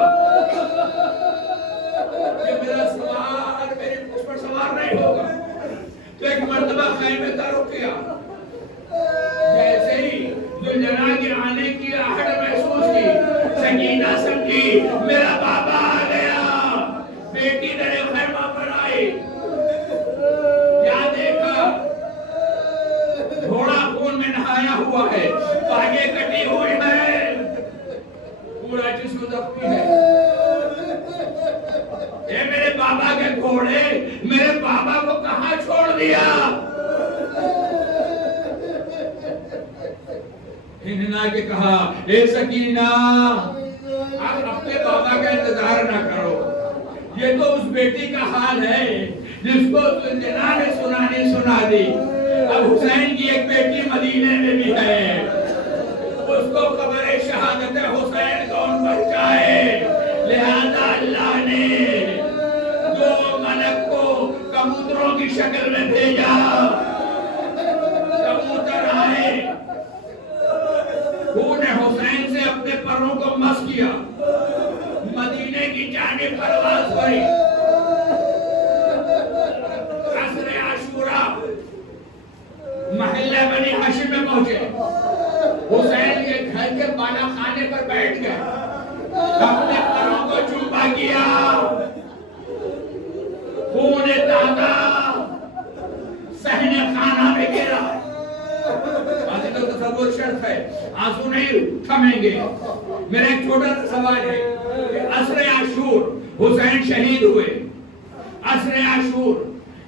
کہ میرا سوار میرے مجھ پر سوار نہیں ہوگا، تو ایک مرتبہ خیمے کا رخ کیا۔ جیسے ہی ذوالجلال کے آنے کی آہٹ محسوس کی، سکینہ سمجھی میرا بابا آ گیا، بیٹی درے خیمہ پر آئی۔ کیا دیکھا؟ گھوڑا خون میں نہایا ہوا ہے، پاگے کٹی ہوئی ہے، پورا جسم زخمی ہے۔ اے میرے بابا کے گھوڑے، میرے بابا کو کہاں چھوڑ دیا؟ ہنہنا کے کہا، اے سکینہ، اب اپنے بابا کا انتظار نہ کرو، یہ تو اس بیٹی کا حال ہے جس کو ذوالجلال نے سنا دی۔ اب حسین کی ایک بیٹی مدینے میں بھی ہے، اس کو خبر شہادت حسین کون پہنچائے؟ لہذا اللہ نے 2 ملک کو کبوتروں کی شکل میں بھیجا۔ کبوتر آئے، خون حسین سے اپنے پروں کو مس کیا، مدینے کی جانب پرواز ہوئی۔ عصر عاشورہ محلہ بنی ہاشم میں پہنچے، حسین کے گھر کے بالا خانے پر بیٹھ گئے، اپنے پروں کو چوما کیا، خون تازہ صحن خانہ میں گرا۔ آج تو تصور شرط ہے، آنسو نہیں تھمیں گے۔ میرا ایک چھوٹا سا سوال ہے کہ عصر عاشور حسین شہید ہوئے، عصر عاشور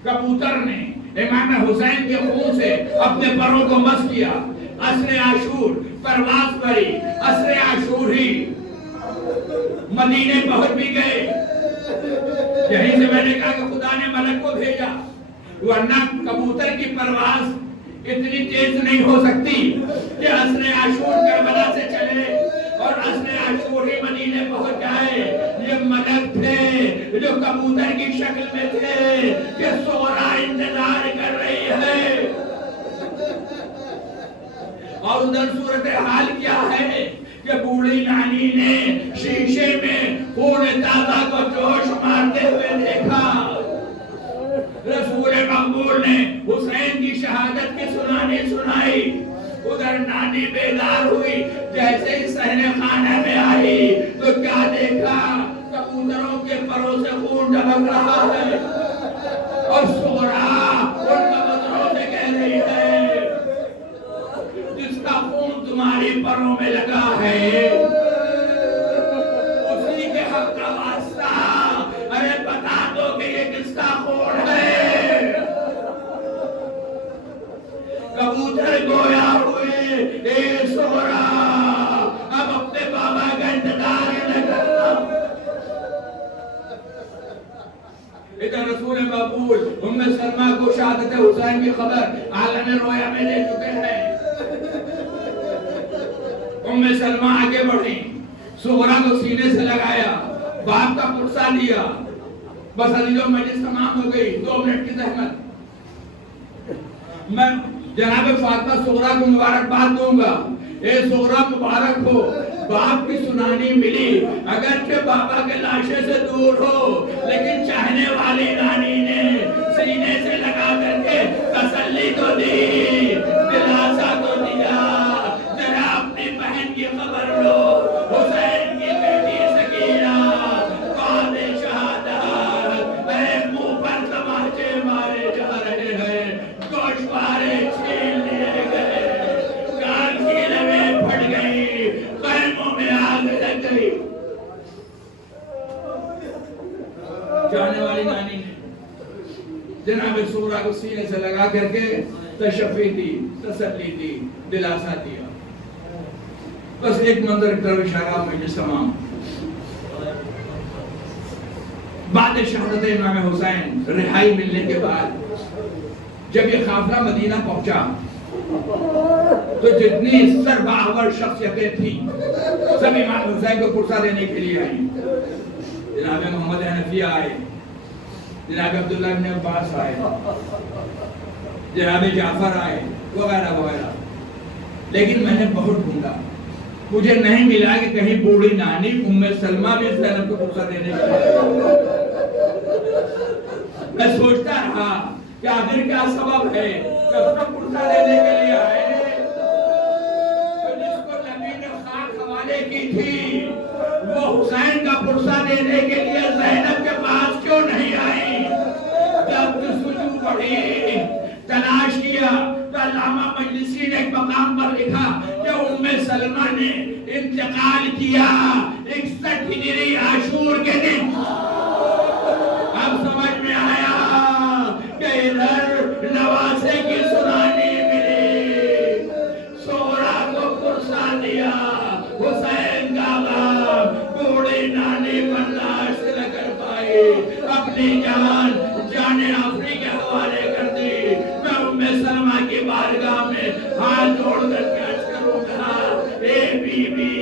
کبوتر نے امام حسین کے خون سے اپنے پروں کو مس کیا، عصر عاشور پرواز بھری، عصر عاشور ہی مدینے پہنچ بھی گئے۔ یہیں سے میں نے کہا کہ خدا نے ملک کو بھیجا، ورنہ کبوتر کی پرواز اتنی تیز نہیں ہو سکتی کہ عصر عاشور کربلا سے چلے اور عصر عاشور ہی مدینے پہنچ جائے۔ یہ ملک تھے جو کبوتر کی شکل میں تھے کہ سورا انتظار کر رہی ہے، اور ادھر صورتحال کیا ہے کہ بوڑھی نانی نے شیشے میں خون تازہ کو جوش مارتے ہوئے دیکھا. رسول مقبول نے حسین کی شہادت کی سنائی. ادھر نانی بیدار ہوئی. جیسے ہی صحن خانہ میں آئی تو کیا دیکھا؟ کبوتروں کے پروں سے خون ٹپک رہا ہے اور سغرا ان کبوتروں سے کہہ رہی ہے جس کا خون تمہاری پروں میں لگا ہے اسی کے حق کا واسطہ ارے بتا دو کہ یہ کس کا خون ہے. کبوتر گویا ہوئے اے سغرا اب اپنے بابا کا انتظار نہ کرنا. ادھر رسول مقبول ام سلمہ کو شہادت حسین کی خبر عالم رویا میں دے چکے ہیں. ام سلمہ آگے بڑھی, سغرا کو سینے سے لگایا, باپ کا پرسہ لیا. بس علی جو مجلس تمام ہو گئی, 2 منٹ کی زحمت. میں جناب فاطمہ سغرا کو مبارکباد دوں گا. اے سغرا مبارک ہو, باپ کی سنانی ملی. اگرچہ بابا کے لاشے سے دور ہو لیکن چاہنے والی نانی نے سینے سے لگا کر کے تسلی تو دی, دلاسا تو دیا. ذرا اپنی بہن کی خبر لو, حسین کی بیٹی سکینہ بعد شہادت منہ پر تماچے مارے جا رہے ہیں, گوشوارے چھین لیے گئے, کان کی لویں پھٹ گئی, خیموں میں آگ لگ گئی. جانے والی نانی نے جناب سغرا کو سینے سے لگا کر کے تشفی دی, تسلی دی, دلاسا دیا. بس ایک منظر کی طرف اشارہ مجلس تمام. بعد شہادت امام حسین رہائی ملنے کے بعد جب یہ قافلہ مدینہ پہنچا تو جتنی سرباور شخصیتیں تھیں سب امام حسین کو پرسہ دینے کے لیے آئیں. جناب محمد حنفیہ آئے, جناب عبداللہ بن عباس آئے, جناب جعفر آئے, وغیرہ وغیرہ. لیکن میں نے بہت ڈھونڈا, مجھے نہیں ملا کہ کہیں بوڑھی نانی ام سلمہ بھی زینب کو پرسہ دینے کے لیے. میں سوچتا رہا کہ آخر کیا سبب ہے کہ اس کو پرسہ دینے کے لیے آئے. جس کو نبی نے خاک حوالے کی تھی وہ حسین کا پرسہ دینے کے لیے زینب کے پاس کیوں نہیں آئی؟ جب جستجو بڑھی, تلاش کیا تو علامہ مجلسی نے ایک مقام پر لکھا کہ ام سلمہ نے انتقال کیا 61 ہجری عاشور کے دن. اب سمجھ میں آیا کہ ادھر نواسے کی سنانی ملی, سغرا کو پرسہ دیا, حسین کا باپ بوڑھی نانی برداشت نہ کر پائی, اپنی جان آفری کے حوالے کر دی. میں ام سلمہ کی بارگاہ میں ہاتھ جوڑ کر کے عرض کروں گا, اے بی بی,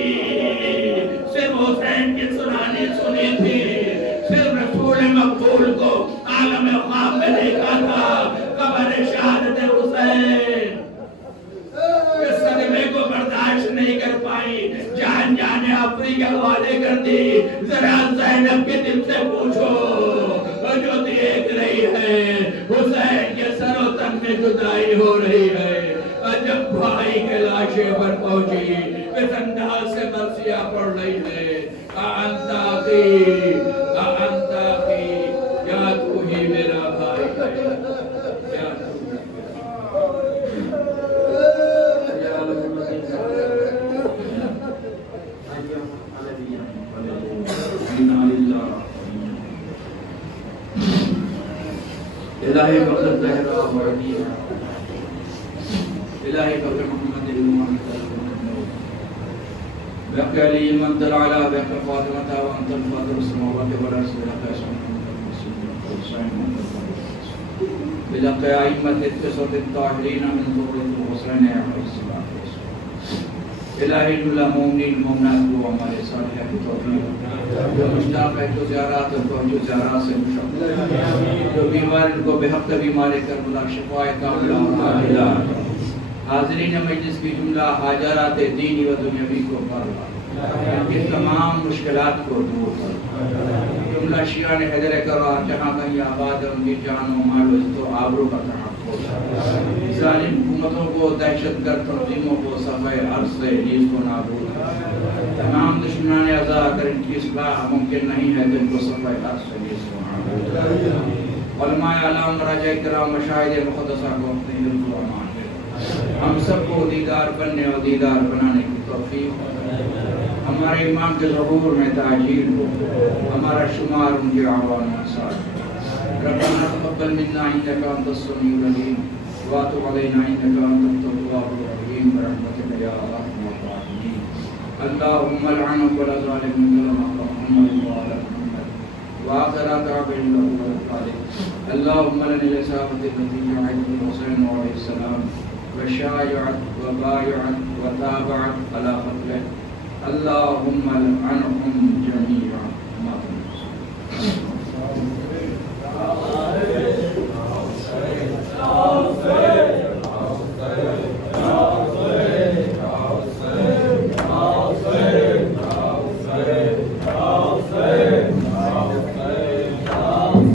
صرف حسین کی سنانی سنی تھی, صرف رسول مقبول کو عالم خواب میں دیکھا تھا, قبر شہادت حسین اس صدمے کو برداشت نہیں کر پائی, جان آفری کے حوالے کر دی. ذرا زینب کے دل سے پوچھو جو دیکھ رہی ہے حسین کے سر و تن میں جدائی ہو رہی ہے. جب بھائی کے لاشے پر پہنچی اس انداز سے مرثیہ پڑھ رہی ہے, انتا کی یا تو ہی میرا بھائی ہے, یا الہی بخت زہرا وردیہ, الہی قبر محمد بحق علی من دل علا بحق فاطمة وانت الفاطر السماوات والارض بحق بحق ائمة التسعة الطاهرين من ذرية الحسين عليه السلام. الہی جل مومنین مومنات کو ہمارے صالحہ کی توفیق, جو مشتاق ہے تو زیارات کو جو زیارات سے مشتاق, جو بیمار ان کو بحق بیمار کربلا شفاء کاملہ عاجلہ حاضرین مجلس کی جملہ حاجات دینی و دنیاوی کو پر یہ تمام مشکلات کو دور کر جملہ شیعان حیدر کرار جہاں کہیں آباد ہے ان کی جان و مال و عزت و آبرو کا تحفظ ظالم حکومتوں کو دہشت گرد تنظیموں کو صفحہ عرض سے نیز کو نابود تمام دشمنان اعضاء اگر ان کی اصلاح ممکن نہیں ہے تو ان کو صفحہ عرض سے نیز کو نابود علماء اعلام مراجع کرام مشاہد مقدسہ کو اپنی حفظ و امان دے ہم سب کو دیدار بننے اور دیدار بنانے کی توفیق ہمارے امام کے ظہور میں تاجیل ہو ہمارا شمار ان کے اعوان و انصار ربنا تقبل منا انك انت السميع العليم وتب علينا انك انت التواب الرحيم برحمتك يا ارحم الراحمين اللهم لعن كل ظالم ظلم محمد وعلى محمد واخر دعوانا له الصالح اللهم لنا الاصابه التي جعلت الحسين عليه السلام وشايعت وبايعت وتابعت على قتله اللهم لعنهم جميعا